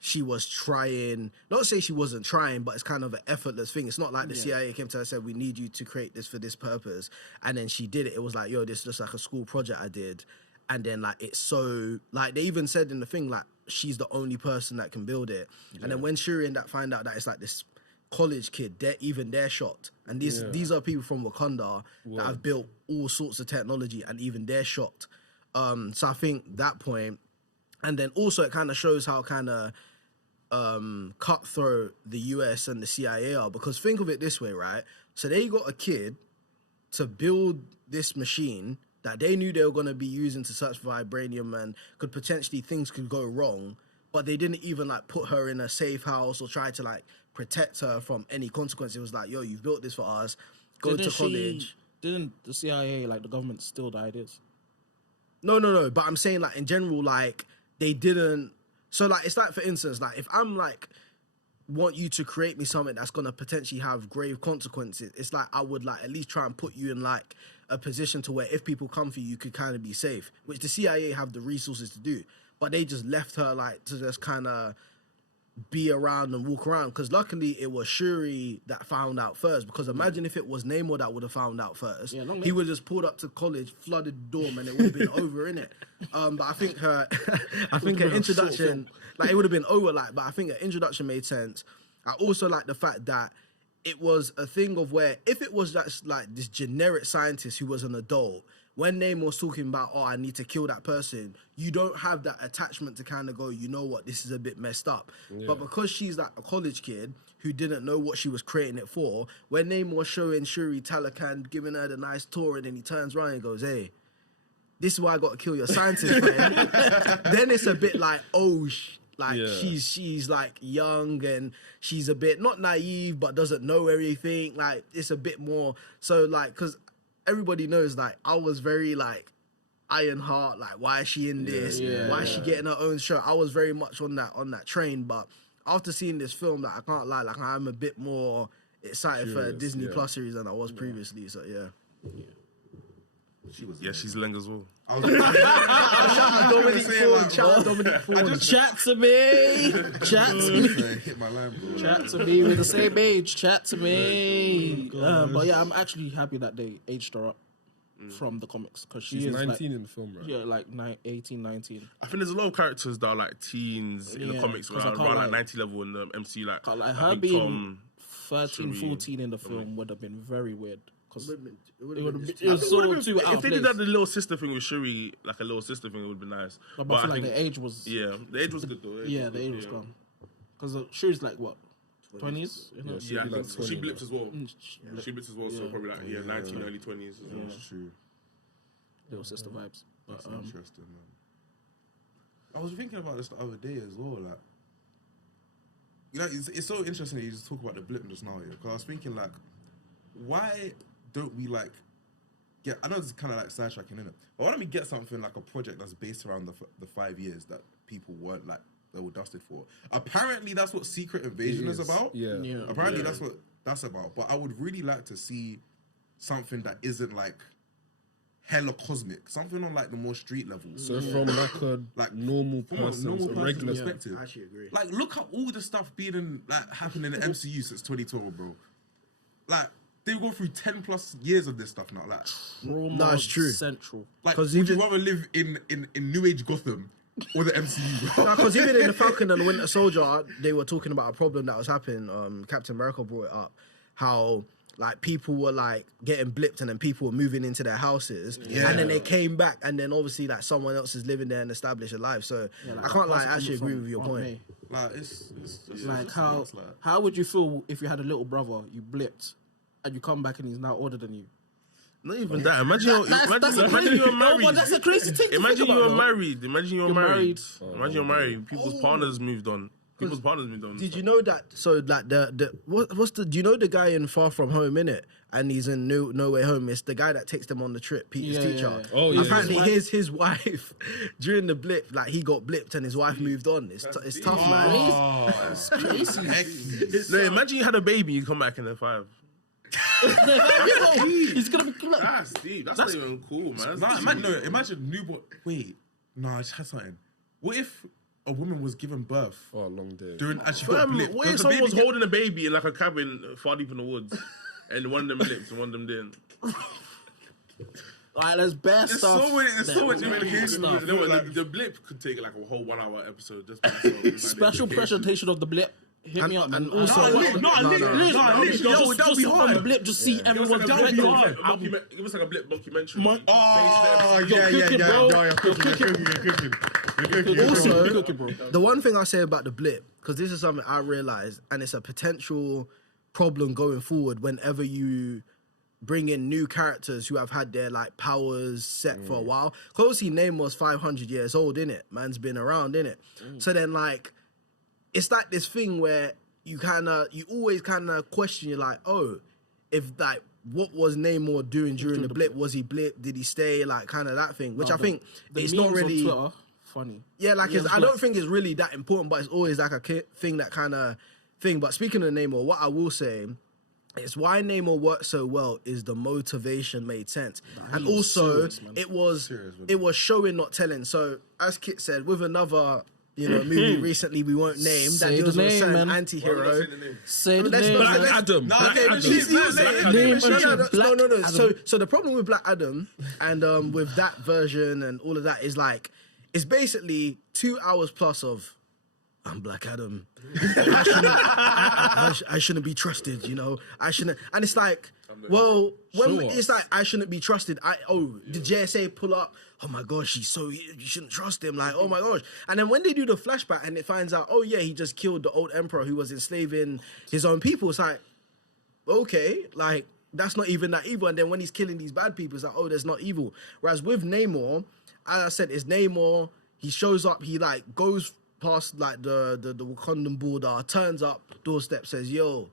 she was trying, not to say she wasn't trying, but it's kind of an effortless thing. It's not like the CIA came to her and said, we need you to create this for this purpose. And then she did it. It was like, yo, this is just like a school project I did. And then like, it's so, like they even said in the thing, like she's the only person that can build it. And then when Shuri and that find out that it's like this college kid, they're shocked. And these are people from Wakanda that have built all sorts of technology, and even they're shocked. So I think that point, and then also it kind of shows how kind of cutthroat the US and the CIA are, because think of it this way, right? So they got a kid to build this machine that they knew they were going to be using to search for vibranium, and things could go wrong, but they didn't even like put her in a safe house or try to like protect her from any consequence. It was like, yo, you've built this for us, go to college. Didn't the CIA, like the government, steal the ideas? No, but I'm saying like in general, like they didn't. So like it's like, for instance, like if I'm like want you to create me something that's gonna potentially have grave consequences, it's like I would like at least try and put you in like a position to where if people come for you, you could kind of be safe, which the CIA have the resources to do. But they just left her like to just kind of be around and walk around, because luckily it was Shuri that found out first, because imagine if it was Namor that would have found out first. He would have just pulled up to college, flooded the dorm, and it would have been over, innit? But I think her introduction, like it would have been over, like, but I think her introduction made sense. I also like the fact that it was a thing of where if it was just like this generic scientist who was an adult, when Namor was talking about, oh, I need to kill that person, you don't have that attachment to kind of go, you know what, this is a bit messed up. Yeah. But because she's like a college kid who didn't know what she was creating it for, when Namor was showing Shuri Talakan, giving her the nice tour, and then he turns around and goes, hey, this is why I got to kill your scientist friend. Then it's a bit like, she's like young and she's a bit not naive but doesn't know everything. Like it's a bit more so like, because everybody knows like I was very like Ironheart, like why is she in this? Why is she getting her own show? I was very much on that train, but after seeing this film, like I can't lie, like I'm a bit more excited for a Disney Plus series than I was previously. So She's Leng as well. Chat to me. Hit my line, bro. Chat to me. We're the same age. Chat to me. But yeah, I'm actually happy that they aged her up. from the comics because She's she is 19 like, in the film, right? yeah, like 18, 19. I think there's a lot of characters that are like teens in the Yeah, comics 'cause I around can't like lie. 90 level in the MCU. Like, Like I her think being Tom, 13, Shuri, 14 in the film would have been very weird because it It was so would've too been- out if of they place. did that the little sister thing with Shuri, like a little sister thing, it would be nice. But I feel like the age was yeah, the age was good though. yeah, the age was gone because Shuri's like what 20s. Yeah, I She'd be like think 20 she blips as well. Mm, She blips as well, so probably like 19, early 20s. As well. That's true. little sister vibes. But, That's interesting, man. I was thinking about this the other day as well. Like, you know, it's so interesting that you just talk about the blip just now, yeah. Because I was thinking, like, why don't we like get? I know this is kind of like sidetracking, innit? But why don't we get something like a project that's based around the 5 years that people weren't like they were dusted for? Apparently, that's what Secret Invasion is about. Yeah. yeah, Apparently, that's what that's about. But I would really like to see something that isn't like hella cosmic, something on like the more street level. So from like a Like, normal from a person's, normal a person's regular perspective. I actually agree. Like, look at all the stuff being in, like happening in the MCU since 2012, bro. Like, they've gone through 10 plus years of this stuff now. Like, trauma it's true. central. like 'Cause would you even- rather live in New Age Gotham or the MCU, bro? Because even in the Falcon and the Winter Soldier, they were talking about a problem that was happening. Captain America brought it up, how like people were like getting blipped and then people were moving into their houses, and then they came back, and then obviously like someone else is living there and established a life. So I can't like actually agree with your point. Like, it's just Like it's how nuts, like. how would you feel if you had a little brother, you blipped, and you come back and he's now older than you? Not even that. Imagine you're That's imagine crazy. you're No, married. but that's a crazy thing. To Imagine think you're about, though. married. Imagine you're You're married. married. Imagine you're married. People's partners moved on. People's partners moved on. Did you know that? So like what's the? Do you know the guy in Far From Home in it? And he's in No Way Home. It's the guy that takes them on the trip, Peter's Yeah, teacher. yeah, yeah. Oh, yeah. Apparently, his wife during the blip, like he got blipped and his wife moved on. It's tough, man. It's crazy. No, imagine you had a baby, you come back in the 5. He's gonna be like, That's deep. That's not even cool, man. Nah, imagine newborn. Wait, no, I just had something. What if a woman was given birth Oh, long day. during and she got blipped? What if Does the someone baby was get- holding a baby in like a cabin far deep in the woods, and one of them lips and one of them didn't? Alright, there's bare There's stuff. so much that- implication. stuff. You know what? The blip could take like a whole 1 hour episode just by itself. Special presentation of the blip. Hit me up, and man. also- No, No, just that'll be on hard. the blip, just see Give us everyone's like a blip direction. give us like a blip documentary. Oh, You're cooking, bro. You're cooking. Also, Cooking, bro. the one thing I say about the blip, because this is something I realized, and it's a potential problem going forward whenever you bring in new characters who have had their like powers set for a while. Cause obviously Namor's 500 years old, innit? Man's been around, innit? So then like, it's like this thing where you always kind of question, you're like, oh, if like, what was Namor doing during the blip? Was he blip? Did he stay? Like, kind of that thing, which I think it's not memes on really. Twitter, funny. Yeah, like Yeah, I but- don't think it's really that important, but it's always like a thing that kind of thing. But speaking of Namor, what I will say is why Namor worked so well is the motivation made sense, and was also serious, man. it was Serious, man. it was showing, not telling. So as Kit said, with another movie recently we won't name that Say deals the with a name, certain man. anti-hero. Say the Let's name, not- man. let's- Adam. No, Black okay, Adam. she's not saying Name it. and Black No. Adam. So the problem with Black Adam and with that version and all of that is like it's basically 2 hours plus of I'm Black Adam. I shouldn't be trusted, I shouldn't, and it's like, well, when Sure. it's like I shouldn't be trusted. The JSA pull up. Oh my gosh, you shouldn't trust him. Like, oh my gosh. And then when they do the flashback and it finds out, oh yeah, he just killed the old emperor who was enslaving his own people. It's like, okay, like that's not even that evil. And then when he's killing these bad people, it's like, oh, there's not evil. Whereas with Namor, as I said, it's Namor. He shows up. He like goes past like the Wakandan border, turns up, doorstep, says, "Yo,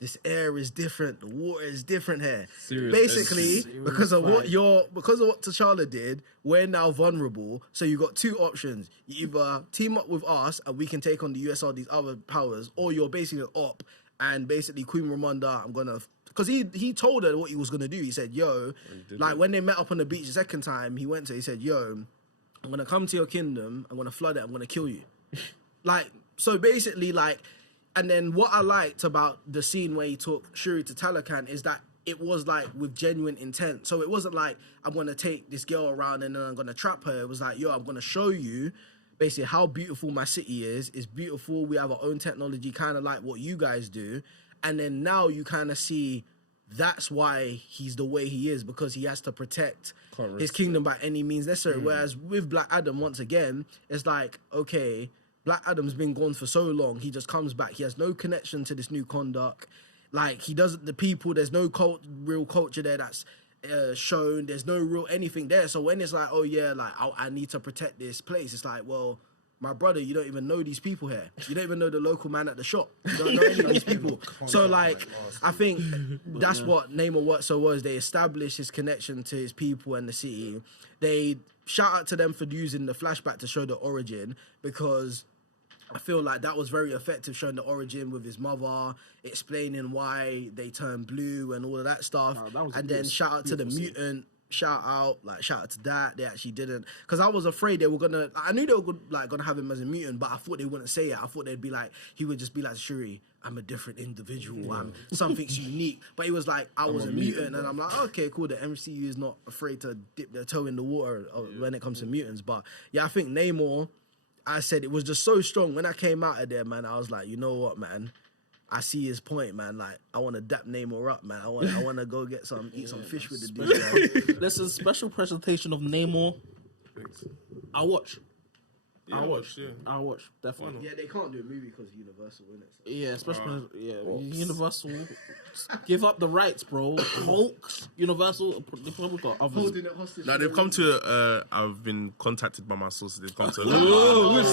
this air is different. The water is different here." Serious. Basically, because of what T'Challa did, we're now vulnerable. So you got two options: you either team up with us and we can take on the US or these other powers, or you're basically an op. And basically, Queen Ramonda, I'm gonna. Because he told her what he was gonna do. He said, "Yo," like when they met up on the beach the second time, he said, "Yo, I'm gonna come to your kingdom. I'm gonna flood it. I'm gonna kill you." Like, so basically, like, and then what I liked about the scene where he took Shuri to Talokan is that it was like with genuine intent. So it wasn't like I'm gonna take this girl around and then I'm gonna trap her. It was like, yo, I'm gonna show you basically how beautiful my city is. It's beautiful. We have our own technology, kind of like what you guys do. And then now you kind of see that's why he's the way he is, because he has to protect his kingdom by any means necessary. Whereas with Black Adam, once again, it's like, okay, Black Adam's been gone for so long. He just comes back. He has no connection to this new conduct. Like, he doesn't, the people, there's no real culture there that's shown. There's no real anything there. So when it's like, oh yeah, like I need to protect this place, it's like, well, my brother, you don't even know these people here. You don't even know the local man at the shop. You don't know any of these people. So like, I think that's what Namor worked so well, is they established his connection to his people and the city. They shout out to them for using the flashback to show the origin, because I feel like that was very effective, showing the origin with his mother, explaining why they turned blue and all of that stuff. And then shout out to the mutant, shout out to that. They actually didn't, because I was afraid they were gonna, I knew they were gonna have him as a mutant, but I thought they wouldn't say it. I thought they'd be like, he would just be like, Shuri, I'm a different individual, I'm something's unique. But he was like, I was a mutant, and I'm like, okay, cool, the MCU is not afraid to dip their toe in the water when it comes to mutants. But yeah, I think Namor, I said it was just so strong. When I came out of there, man, I was like, you know what, man? I see his point, man. Like, I want to dap Namor up, man. I want to go get eat some fish with the dude, man. Listen, special presentation of Namor. I'll watch. Yeah, I'll watch, definitely. Yeah, they can't do a movie because Universal, innit? So. Yeah, especially Universal. Give up the rights, bro. Hulk, Universal. They probably got others. Holding it hostage. Now they've come to. I've been contacted by my sources. They've come to. Which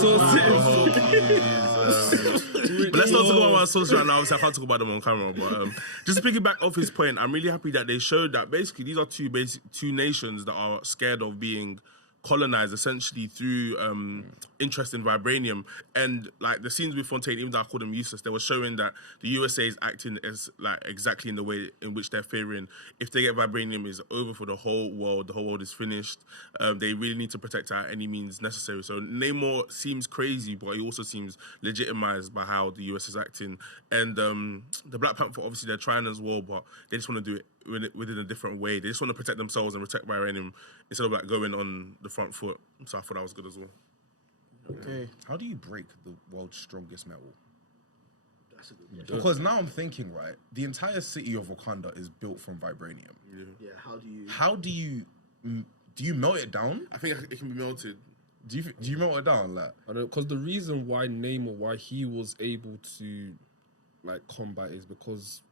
But let's not talk about my sources right now. Obviously, I can't talk about them on camera. But just to piggyback off his point, I'm really happy that they showed that basically these are two nations that are scared of being colonized essentially through interest in vibranium. And like the scenes with Fontaine, even though I called them useless, they were showing that the USA is acting as like exactly in the way in which they're fearing if they get vibranium is over for the whole world is finished. They really need to protect it at any means necessary. So Namor seems crazy, but he also seems legitimized by how the US is acting. And the Black Panther, obviously they're trying as well, but they just want to do it within a different way. They just want to protect themselves and protect vibranium instead of like going on the front foot. So I thought that was good as well. Okay. How do you break the world's strongest metal? That's a good question. Because now I'm thinking, right, the entire city of Wakanda is built from vibranium. Yeah, how do you Do you melt it down? I think it can be melted. Do you melt it down? Like, I don't, because the reason why Namor, why he was able to like combat is because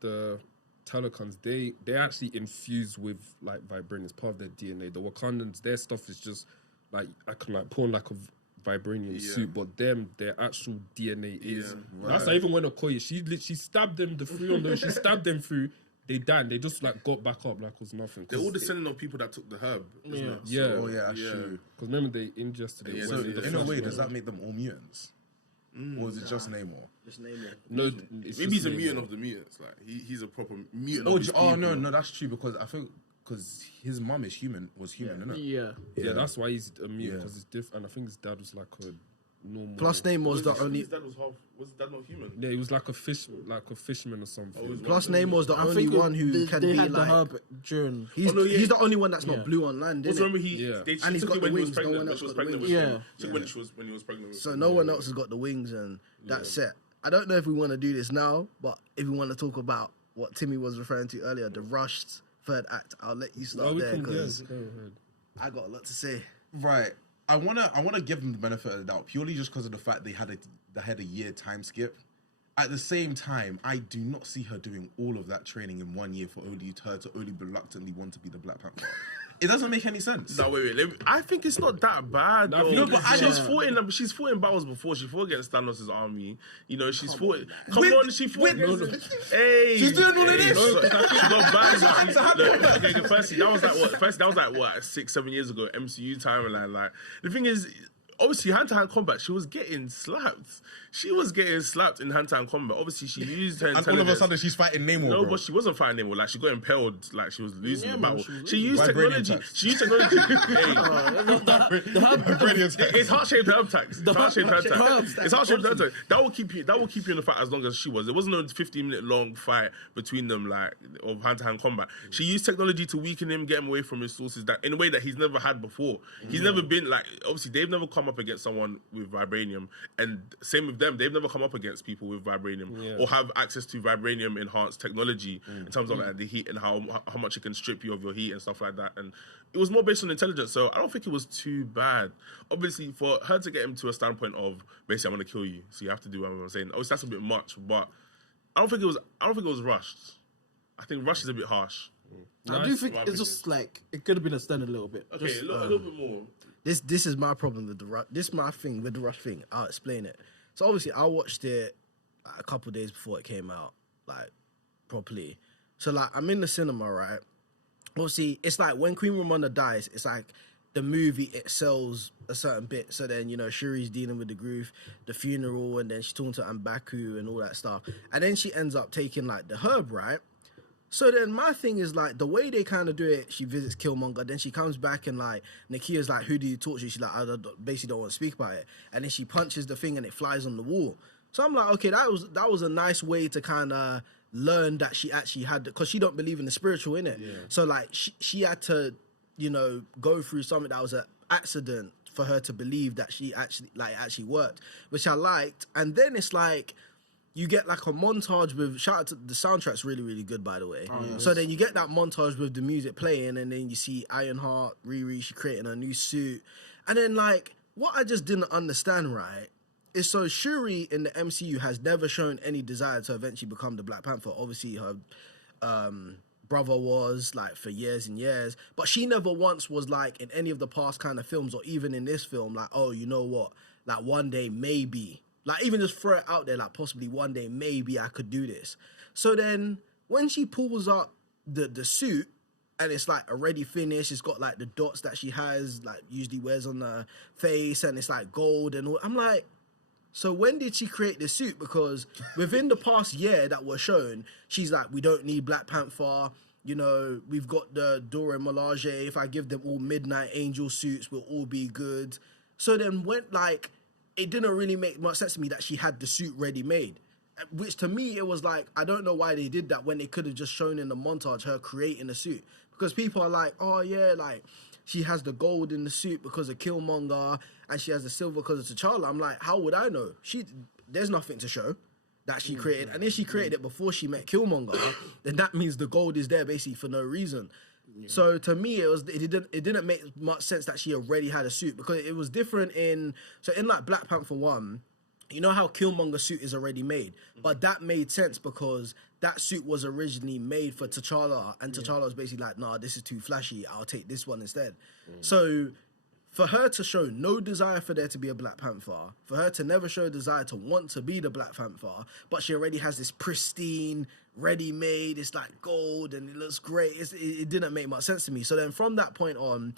the Talokans, they actually infuse with like vibranium. It's part of their DNA. The Wakandans, their stuff is just like I can like put on like a vibranium suit, but their actual DNA is. That's like, even when Okoye, she stabbed them, the three on them, she stabbed them through. They died. They just like got back up like it was nothing. They're all descending of people that took the herb, isn't it? Yeah. oh yeah, that's true. Because remember they ingested it. Yeah, So they in a way, does that make them all mutants? Or is it just Namor? just name it? No, Maybe he's a mutant of the mutants. Like he's a proper mutant. Oh, of his people. no, that's true because I think because his mum was human, isn't it? Yeah. Yeah, that's why he's a mutant Yeah. because it's different. And I think his dad was like a normal. Plus Namor's the only. His dad was half. Was his dad not human? Yeah, he was like a fisherman or something. Plus Namor's the I only think one who can they be had like. the herb during. He's the only one that's not Yeah. blue on land, Also, isn't remember it? Yeah. they And he's took got it the when he wings, was no pregnant. one When else she was got the pregnant. wings. Yeah. Took when he was pregnant. So no one else has got the wings, and that's it. I don't know if we want to do this now, but if we want to talk about what Timmy was referring to earlier, the rushed third act, I'll let you start there because go ahead. I got a lot to say. Right. I wanna give them the benefit of the doubt purely just because of the fact they had a year time skip. At the same time, I do not see her doing all of that training in 1 year for only her to only reluctantly want to be the Black Panther. It doesn't make any sense. No, wait. I think it's not that bad. No, No, but but she's fought in battles before. She fought against Thanos' army. You know, she's fought. Come on, she fought against. Hey, She's doing all of this. No, I think she got banned. Okay, firstly, that was like what? First, that was like what 6-7 years ago. MCU timeline. Like the thing is, obviously hand-to-hand combat, she was getting slapped. She was getting slapped in hand-to-hand combat. Obviously, she used her And intelligence. all of a sudden, she's fighting Namor. No, bro. but she wasn't fighting Namor. Like, she got impaled. Like, she was losing Yeah, the man, battle. she was She used Vibranium technology. attacks. She used technology. Hey, Brilliant. it's heart-shaped herb tax. It's heart-shaped herb herb tax. tax. It's heart-shaped herb tax. That will keep you. That will keep you in the fight as long as she was. It wasn't a 15-minute long fight between them, like of hand-to-hand combat. She used technology to weaken him, get him away from his sources, that in a way that he's never had before. He's never been like. Obviously, they've never come up against someone with vibranium, and same with them. They've never come up against people with vibranium or have access to vibranium enhanced technology in terms of like, the heat and how much it can strip you of your heat and stuff like that. And it was more based on intelligence, so I don't think it was too bad. Obviously, for her to get him to a standpoint of basically, I'm gonna kill you, so you have to do what I'm saying. Obviously, that's a bit much, but I don't think it was rushed. I think rush is a bit harsh. I do think it's just like it could have been extended a little bit. Okay, Just, a little bit more. This is my problem with the rush. This is my thing with the rush thing. I'll explain it. So obviously, I watched it like, a couple days before it came out, like properly. So like, I'm in the cinema, right? Obviously, it's like when Queen Ramonda dies, it's like the movie it sells a certain bit. So then Shuri's dealing with the grief, the funeral, and then she's talking to M'Baku and all that stuff. And then she ends up taking like the herb, right? So then my thing is like the way they kind of do it, she visits Killmonger, then she comes back and like Nakia's like, who do you talk to? She's like, basically don't want to speak about it. And then she punches the thing and it flies on the wall. So I'm like, okay, that was a nice way to kind of learn that she actually had, because she don't believe in the spiritual in it. Yeah. So like she had to, go through something that was an accident for her to believe that she actually worked, which I liked. And then it's like, you get like a montage with, shout out to the soundtrack's really, really good, by the way. Oh, yes. So then you get that montage with the music playing, and then you see Ironheart, Riri, she creating a new suit. And then like, what I just didn't understand, right, is so Shuri in the MCU has never shown any desire to eventually become the Black Panther. Obviously her brother was like for years and years, but she never once was like in any of the past kind of films or even in this film, like, oh, you know what, like one day maybe. Like, even just throw it out there, like, possibly one day, maybe I could do this. So then, when she pulls up the suit, and it's, like, already finished, it's got, like, the dots that she has, like, usually wears on her face, and it's, like, gold and all. I'm like, so when did she create the suit? Because within the past year that was shown, she's like, we don't need Black Panther. We've got the Dora Milaje. If I give them all Midnight Angel suits, we'll all be good. So then it didn't really make much sense to me that she had the suit ready made, which to me, it was like, I don't know why they did that when they could have just shown in the montage her creating the suit. Because people are like, oh yeah, like she has the gold in the suit because of Killmonger and she has the silver because of T'Challa. I'm like, how would I know? There's nothing to show that she created. And if she created it before she met Killmonger, then that means the gold is there basically for no reason. Yeah. So to me, it didn't make much sense that she already had a suit, because it was different in like Black Panther 1, you know how Killmonger's suit is already made, but that made sense because that suit was originally made for T'Challa, and T'Challa was basically like, nah, this is too flashy, I'll take this one instead. So for her to show no desire for there to be a Black Panther, for her to never show a desire to want to be the Black Panther, but she already has this pristine, ready-made, it's like gold and it looks great, it didn't make much sense to me. So then from that point on,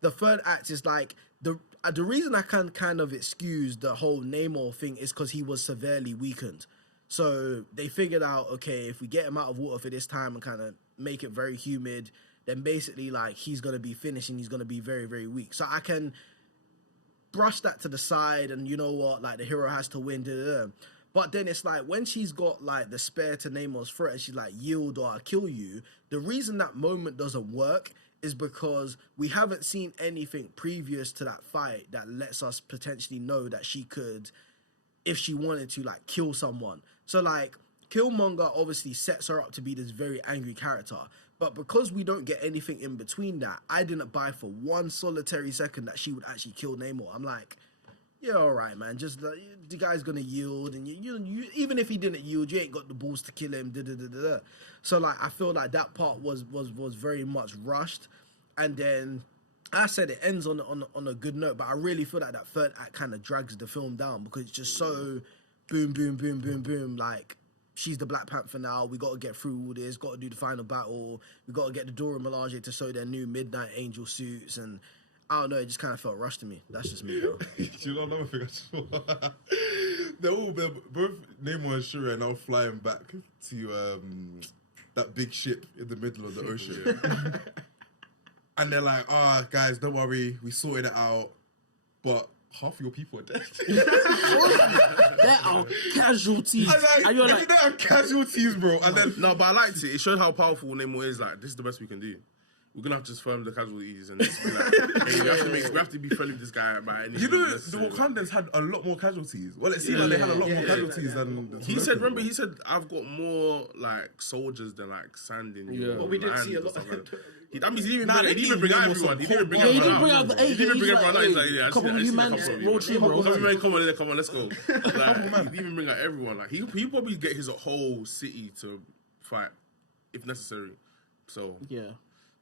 the third act is like, the reason I can kind of excuse the whole Namor thing is because he was severely weakened. So they figured out, okay, if we get him out of water for this time and kind of make it very humid, then basically like he's going to be finished and he's going to be very, very weak. So I can brush that to the side and you know what, like the hero has to win. But then it's like when she's got like the spare to Namor's threat and she's like, yield or I'll kill you, the reason that moment doesn't work is because we haven't seen anything previous to that fight that lets us potentially know that she could, if she wanted to, like kill someone. So like Killmonger obviously sets her up to be this very angry character, but because we don't get anything in between that, I didn't buy for one solitary second that she would actually kill Namor. I'm like, yeah, all right, man. Just like, the guy's gonna yield, and you even if he didn't yield, you ain't got the balls to kill him. So like, I feel like that part was very much rushed, and then I said it ends on a good note, but I really feel like that third act kind of drags the film down because it's just so boom, boom, boom, boom, boom. Like, she's the Black Panther now. We got to get through all this. Got to do the final battle. We got to get the Dora Milaje to show their new Midnight Angel suits, and I don't know. It just kind of felt rushed to me. That's just me, bro. Do you know another thing I just they're both Namor and Shuri are now flying back to that big ship in the middle of the ocean. And they're like, guys, don't worry, we sorted it out. But half of your people are dead. There are casualties. And you're like, there are casualties, bro. And then No, but I liked it. It showed how powerful Namor is. Like, this is the best we can do. We're gonna have to just firm the casualties and just be like, hey, we have to be friendly with this guy by any you know means the necessary. Wakandans had a lot more casualties. Well, it seemed like they had a lot more casualties than He said, remember, he said, I've got more like soldiers than like sand in you. But we did see a or lot. stuff like that. That means he didn't Nah, bring, they he didn't bring didn't out give everyone. us He didn't bring he didn't everyone bring out. out the He didn't bring he's everyone out. He's like, yeah, couple I of see you the man, couple of road team, bro. Couple of men, come on, let's go. Like, he didn't even bring out everyone. Like, he probably get his whole city to fight if necessary. So yeah.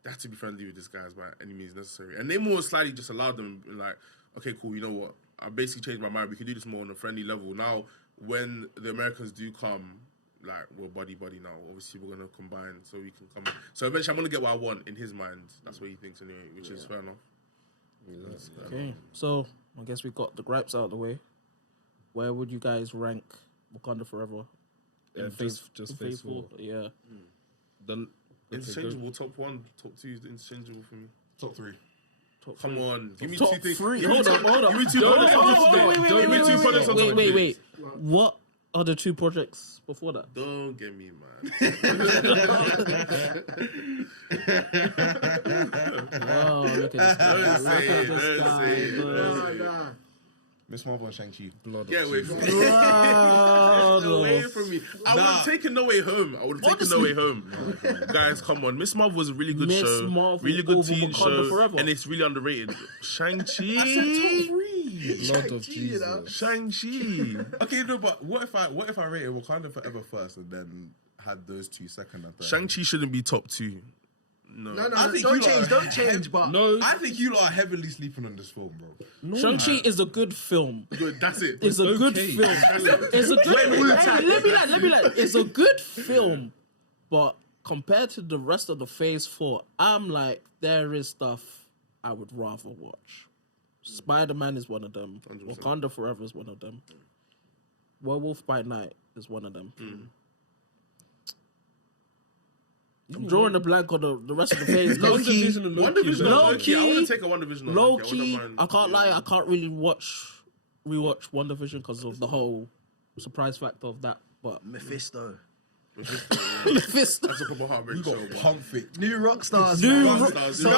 they have to be friendly with this guys by any means necessary. And they more slightly just allowed them, like, okay, cool, you know what? I basically changed my mind. We can do this more on a friendly level. Now, when the Americans do come, like, we're buddy now. Obviously, we're going to combine so we can come. So eventually, I'm going to get what I want in his mind. That's what he thinks anyway, which is fair enough. Okay, so I guess we got the gripes out of the way. Where would you guys rank Wakanda Forever? Yeah, In just phase 4. Yeah. Then Interchangeable, top 1, top 2 is interchangeable for me. top 3. Come on, give me Top 2 things. 3. Give me Hold on. Give me 2 projects on top of that. Give me 2 projects on top of Wait. it. What are the 2 projects before that? Don't get me mad. Oh, look at this guy. Don't say it, Look at don't this say it, guy, don't bro. say it. Miss Marvel and Shang-Chi. blood. Get of away Jesus. from me. Wow, Get away from me. I would have taken No Way Home. No Way Home. Guys, come on. Miss Marvel was a really good Miss show. Marvel Really good over teen Wakanda show. Forever. And it's really underrated. Shang-Chi. Blood of Jesus. Shang-Chi. Okay, no, but what if I rated Wakanda Forever first and then had those 2 second and third? Shang-Chi shouldn't be top 2. No. No, I think don't you lot change, are but No, I think you lot are heavily sleeping on this film, bro. Shang-Chi is a good film. Good, that's it. It's a good film. It's a good. Let me like. It's a good film, but compared to the rest of the Phase 4, I'm like, there is stuff I would rather watch. Spider-Man is one of them. 100%. Wakanda Forever is one of them. Werewolf by Night is one of them. I'm drawing a blank on the rest of the phase. One Division and Loki. Loki. I want to take a One Division on Loki. Loki. I can't lie. I can't really rewatch One Division because of the whole surprise factor of that. But Mephisto. Mephisto. That's a proper heartbreak show. bro. Pump fake. new rock stars. New man. Rockstar. No.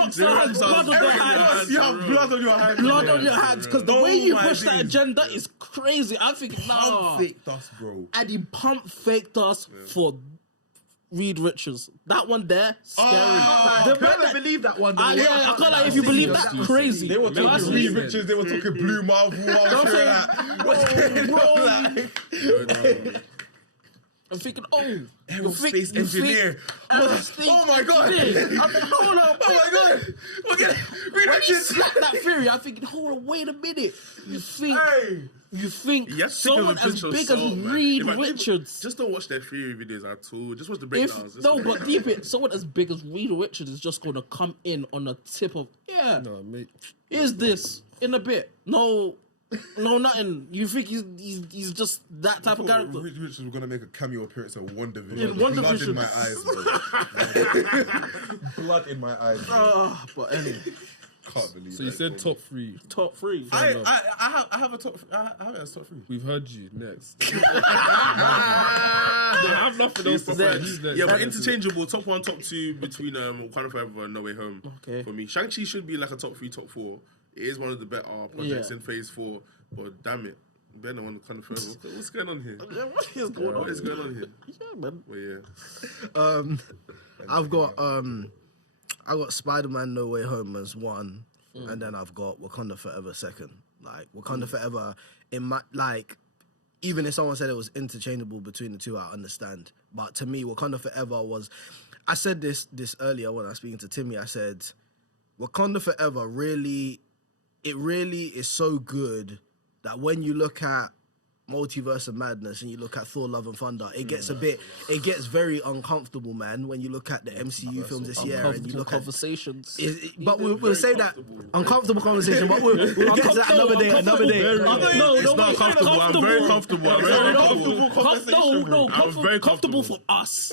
Rockstar has blood on their hands. You have blood on your hands. Blood on your hands because the Oh way you my push that days. agenda is crazy. I think Pump nah. faked us, bro. And he pump faked us for Reed Richards. That one there, scary. I never believed that one. I can't lie. If you believe that, crazy. They were talking Personally, Reed Richards, they were talking Blue Marvel. I was hearing that. bro. I'm thinking, Aerospace engineer. Oh my God. I'm thinking, hold up. Oh my god! Look at Reed When he Richards. slapped that theory, I'm thinking, hold on, wait a minute. You think Yes, someone as big as Reed Richards? Just don't watch their theory videos at all. Just watch the If breakdowns. no, but deep it, someone as big as Reed Richards is just going to come in on the tip of no, mate. Is this in a bit? No, nothing. You think he's just that type of character? Reed Richards was gonna make a cameo appearance in One Division. In One Blood Division. in my eyes, bro. Blood in my eyes. Bro. But anyway, Can't believe. So you that, said bro. top 3. top 3. I have a top. I have it as top 3. We've heard you. Next. I have nothing else to say. Who's next? Yeah, but interchangeable, top 1, top 2 between Wakanda Forever and No Way Home. Okay. For me, Shang-Chi should be like a top 3, top 4. It is one of the better projects in Phase 4, but damn it, better than Wakanda Forever. What's going on here? What is going What is going on here? Yeah, man. But yeah. I've got Spider-Man No Way Home as 1, and then I've got Wakanda Forever 2nd. Like Wakanda Forever, in my even if someone said it was interchangeable between the 2, I understand. But to me, Wakanda Forever was. I said this earlier when I was speaking to Timmy. I said, Wakanda Forever really is so good that when you look at Multiverse of Madness and you look at Thor: Love and Thunder, it gets very uncomfortable, man. When you look at the MCU films this year and you look at conversations. but we'll say that uncomfortable conversation. But we'll get to that another day. No, It's not comfortable. I'm very comfortable. I'm very comfortable. I'm very comfortable for us.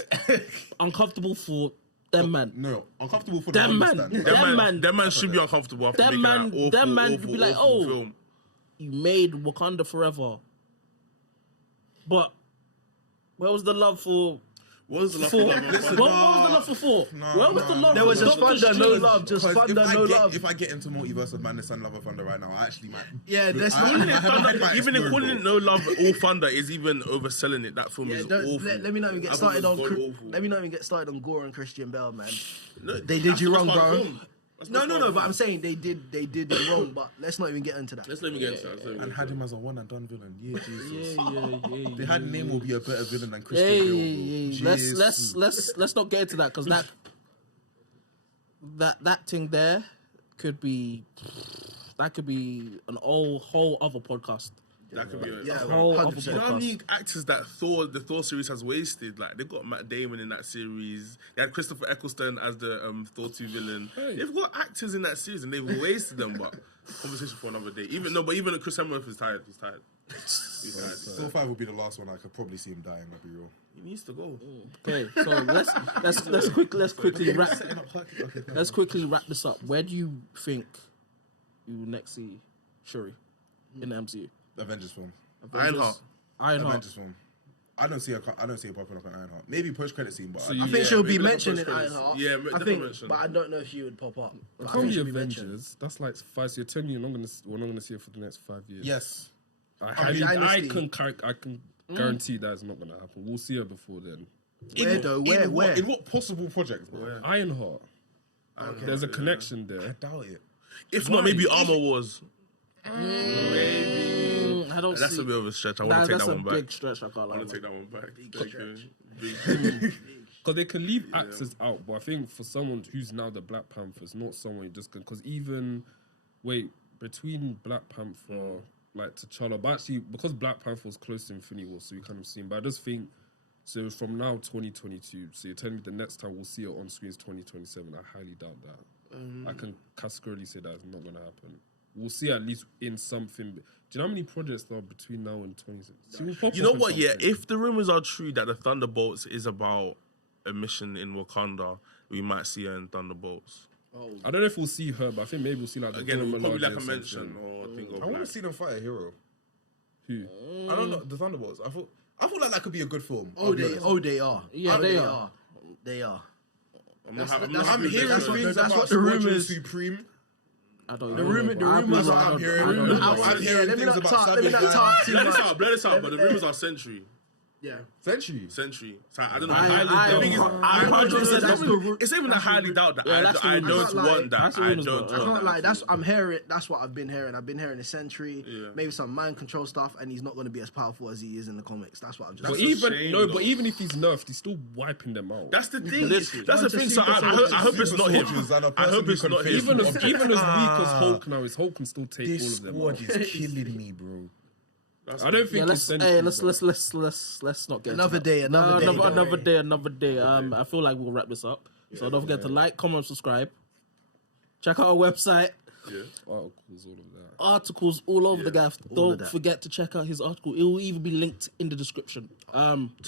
Uncomfortable for them, man. No, uncomfortable for Them the man. Them man should be uncomfortable after Them making man- that them man awful, be like, awful oh. film. You made Wakanda Forever, but where was the love for? What was the love Thor? for What was the love for Thor? Where was the love? There for was just Doctor thunder, no Strange? love, just Because thunder, no love. if I get into Multiverse of Madness and Love of Thunder right now, I actually might. Yeah, that's Calling it I Thunder, might even in explode, calling it No Love All Thunder is even overselling it. That film is awful. Let me not even get That started film on. is god awful. Let me not even get started on Gore and Christian Bale, man. No, They did you that's wrong, part of the bro. film. That's No, part of the but I'm film. saying they did it wrong. But let's not even get into that. Let's let me get into that. And had him as a one and done villain. Yeah, Jesus. Yeah. They had Name will be a better villain than Christian Hey, Bale. bro. let's not get into that because that thing there could be an whole other podcast. That could be a Yeah, whole other 100%. You know how many podcast. actors that the Thor series has wasted? Like they've got Matt Damon in that series. They had Christopher Eccleston as the Thor 2 villain. They've got actors in that series and they've wasted them. But conversation for another day. Even Chris Hemsworth is tired. He's tired. Thor 5 will be the last one. I could probably see him dying. I'll be real. He needs to go. Okay, so let's quickly wrap this up. Where do you think you will next see Shuri in the MCU? Avengers film. Ironheart. Avengers film. I don't see her popping up in Ironheart. Maybe post credit scene, but So I you- think she'll be maybe like a mentioned in post-credits. Ironheart. Yeah, I definitely think, mentioned. but I don't know if she would pop up. But I From think the she'll be mentioned. Avengers, that's like 5. So you're telling me we're not gonna see it for the next 5 years. yes. I Dynasty. can guarantee that's not gonna happen. We'll see her before then. Where though? Where? In what possible projects, bro? Ironheart. There's a connection there. I doubt it. If not, maybe Armor Wars. I don't That's see. a bit of a stretch. I want to take That's that a one back. big stretch. I can't I lie. want to take about. that one back. Thank you. Because they can leave actors out, but I think for someone who's now the Black Panther, it's not someone you just can. Because between Black Panther, like T'Challa, but actually because Black Panther was close to Infinity War, so you kind of seen. But I just think so from now 2022. So you're telling me the next time we'll see it on screen is 2027. I highly doubt that. I can categorically say that it's not gonna happen. We'll see at least in something. Do you know how many projects there are between now and 2026? You know what? Yeah, if the rumors are true that the Thunderbolts is about a mission in Wakanda, we might see her in Thunderbolts. I don't know if we'll see her, but I think maybe we'll see like the Again, Dora probably Milaje like or a something. mention or a thing of I want like, to see them fight a hero. Who? I don't know the Thunderbolts. I feel like that could be a good film. Oh, they are. Yeah, they are. They are. I'm not I'm hearing That's what- things that's about what the Squadron rumors- Supreme. I don't The know, rumor- bro. the I rumors don't- are- I don't- I'm hearing- I don't I'm know. hearing let me things not about talk. Let me Savage not talk too Let much. this out, but the rumors are Sentry. Yeah. Century. So I don't know. I- The thing is, I- I 100% that's the- it's even a highly doubt that Yeah, that's the I rumors. don't I can't lie. want that. That's the I rumors, don't bro. I want can't that. lie. That's what I've been hearing. I've been hearing the Sentry, maybe some mind control stuff, and he's not going to be as powerful as he is in the comics. That's what I've just. But That's a even shame, no, though. but even if he's nerfed, he's still wiping them out. That's the thing. Literally. That's the Bunch of thing. So super I hope it's not him. soldiers and a I hope person it's who not can him. even as weak as Hulk now is, Hulk can still take all This of them. squad out. is killing me, bro. I don't think Yeah, it's let's not get Another into day, that. another day, don't another day. I feel like we'll wrap this up. So don't forget to like, comment, subscribe. Check out our website. articles, all of that. Articles all over the gaff. of Don't that. forget to check out his article. It will even be linked in the description.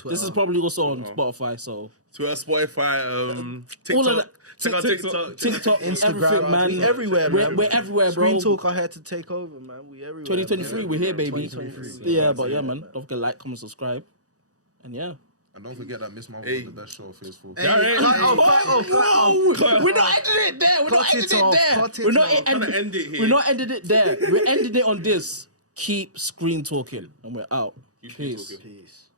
This is probably also on Spotify. So Twitter, Spotify, all of TikTok. that. Check out TikTok. TikTok, Instagram, everything, man. we everywhere, man. We're everywhere, bro. Screen Talk are here to take over, man. We everywhere. 2023, we're here, baby. 2023. Yeah, but yeah, man. Don't forget to like, comment, subscribe, and yeah. And don't forget that Miss Marvel was the best show of Phase 4. Hey, cut We're not ending it there. We're not Cut it ending it off, there. cut it We're not off. Trying to end it here. We're not ending it there. We're ending it on this. Keep screen talking, and we're out. Peace. Peace.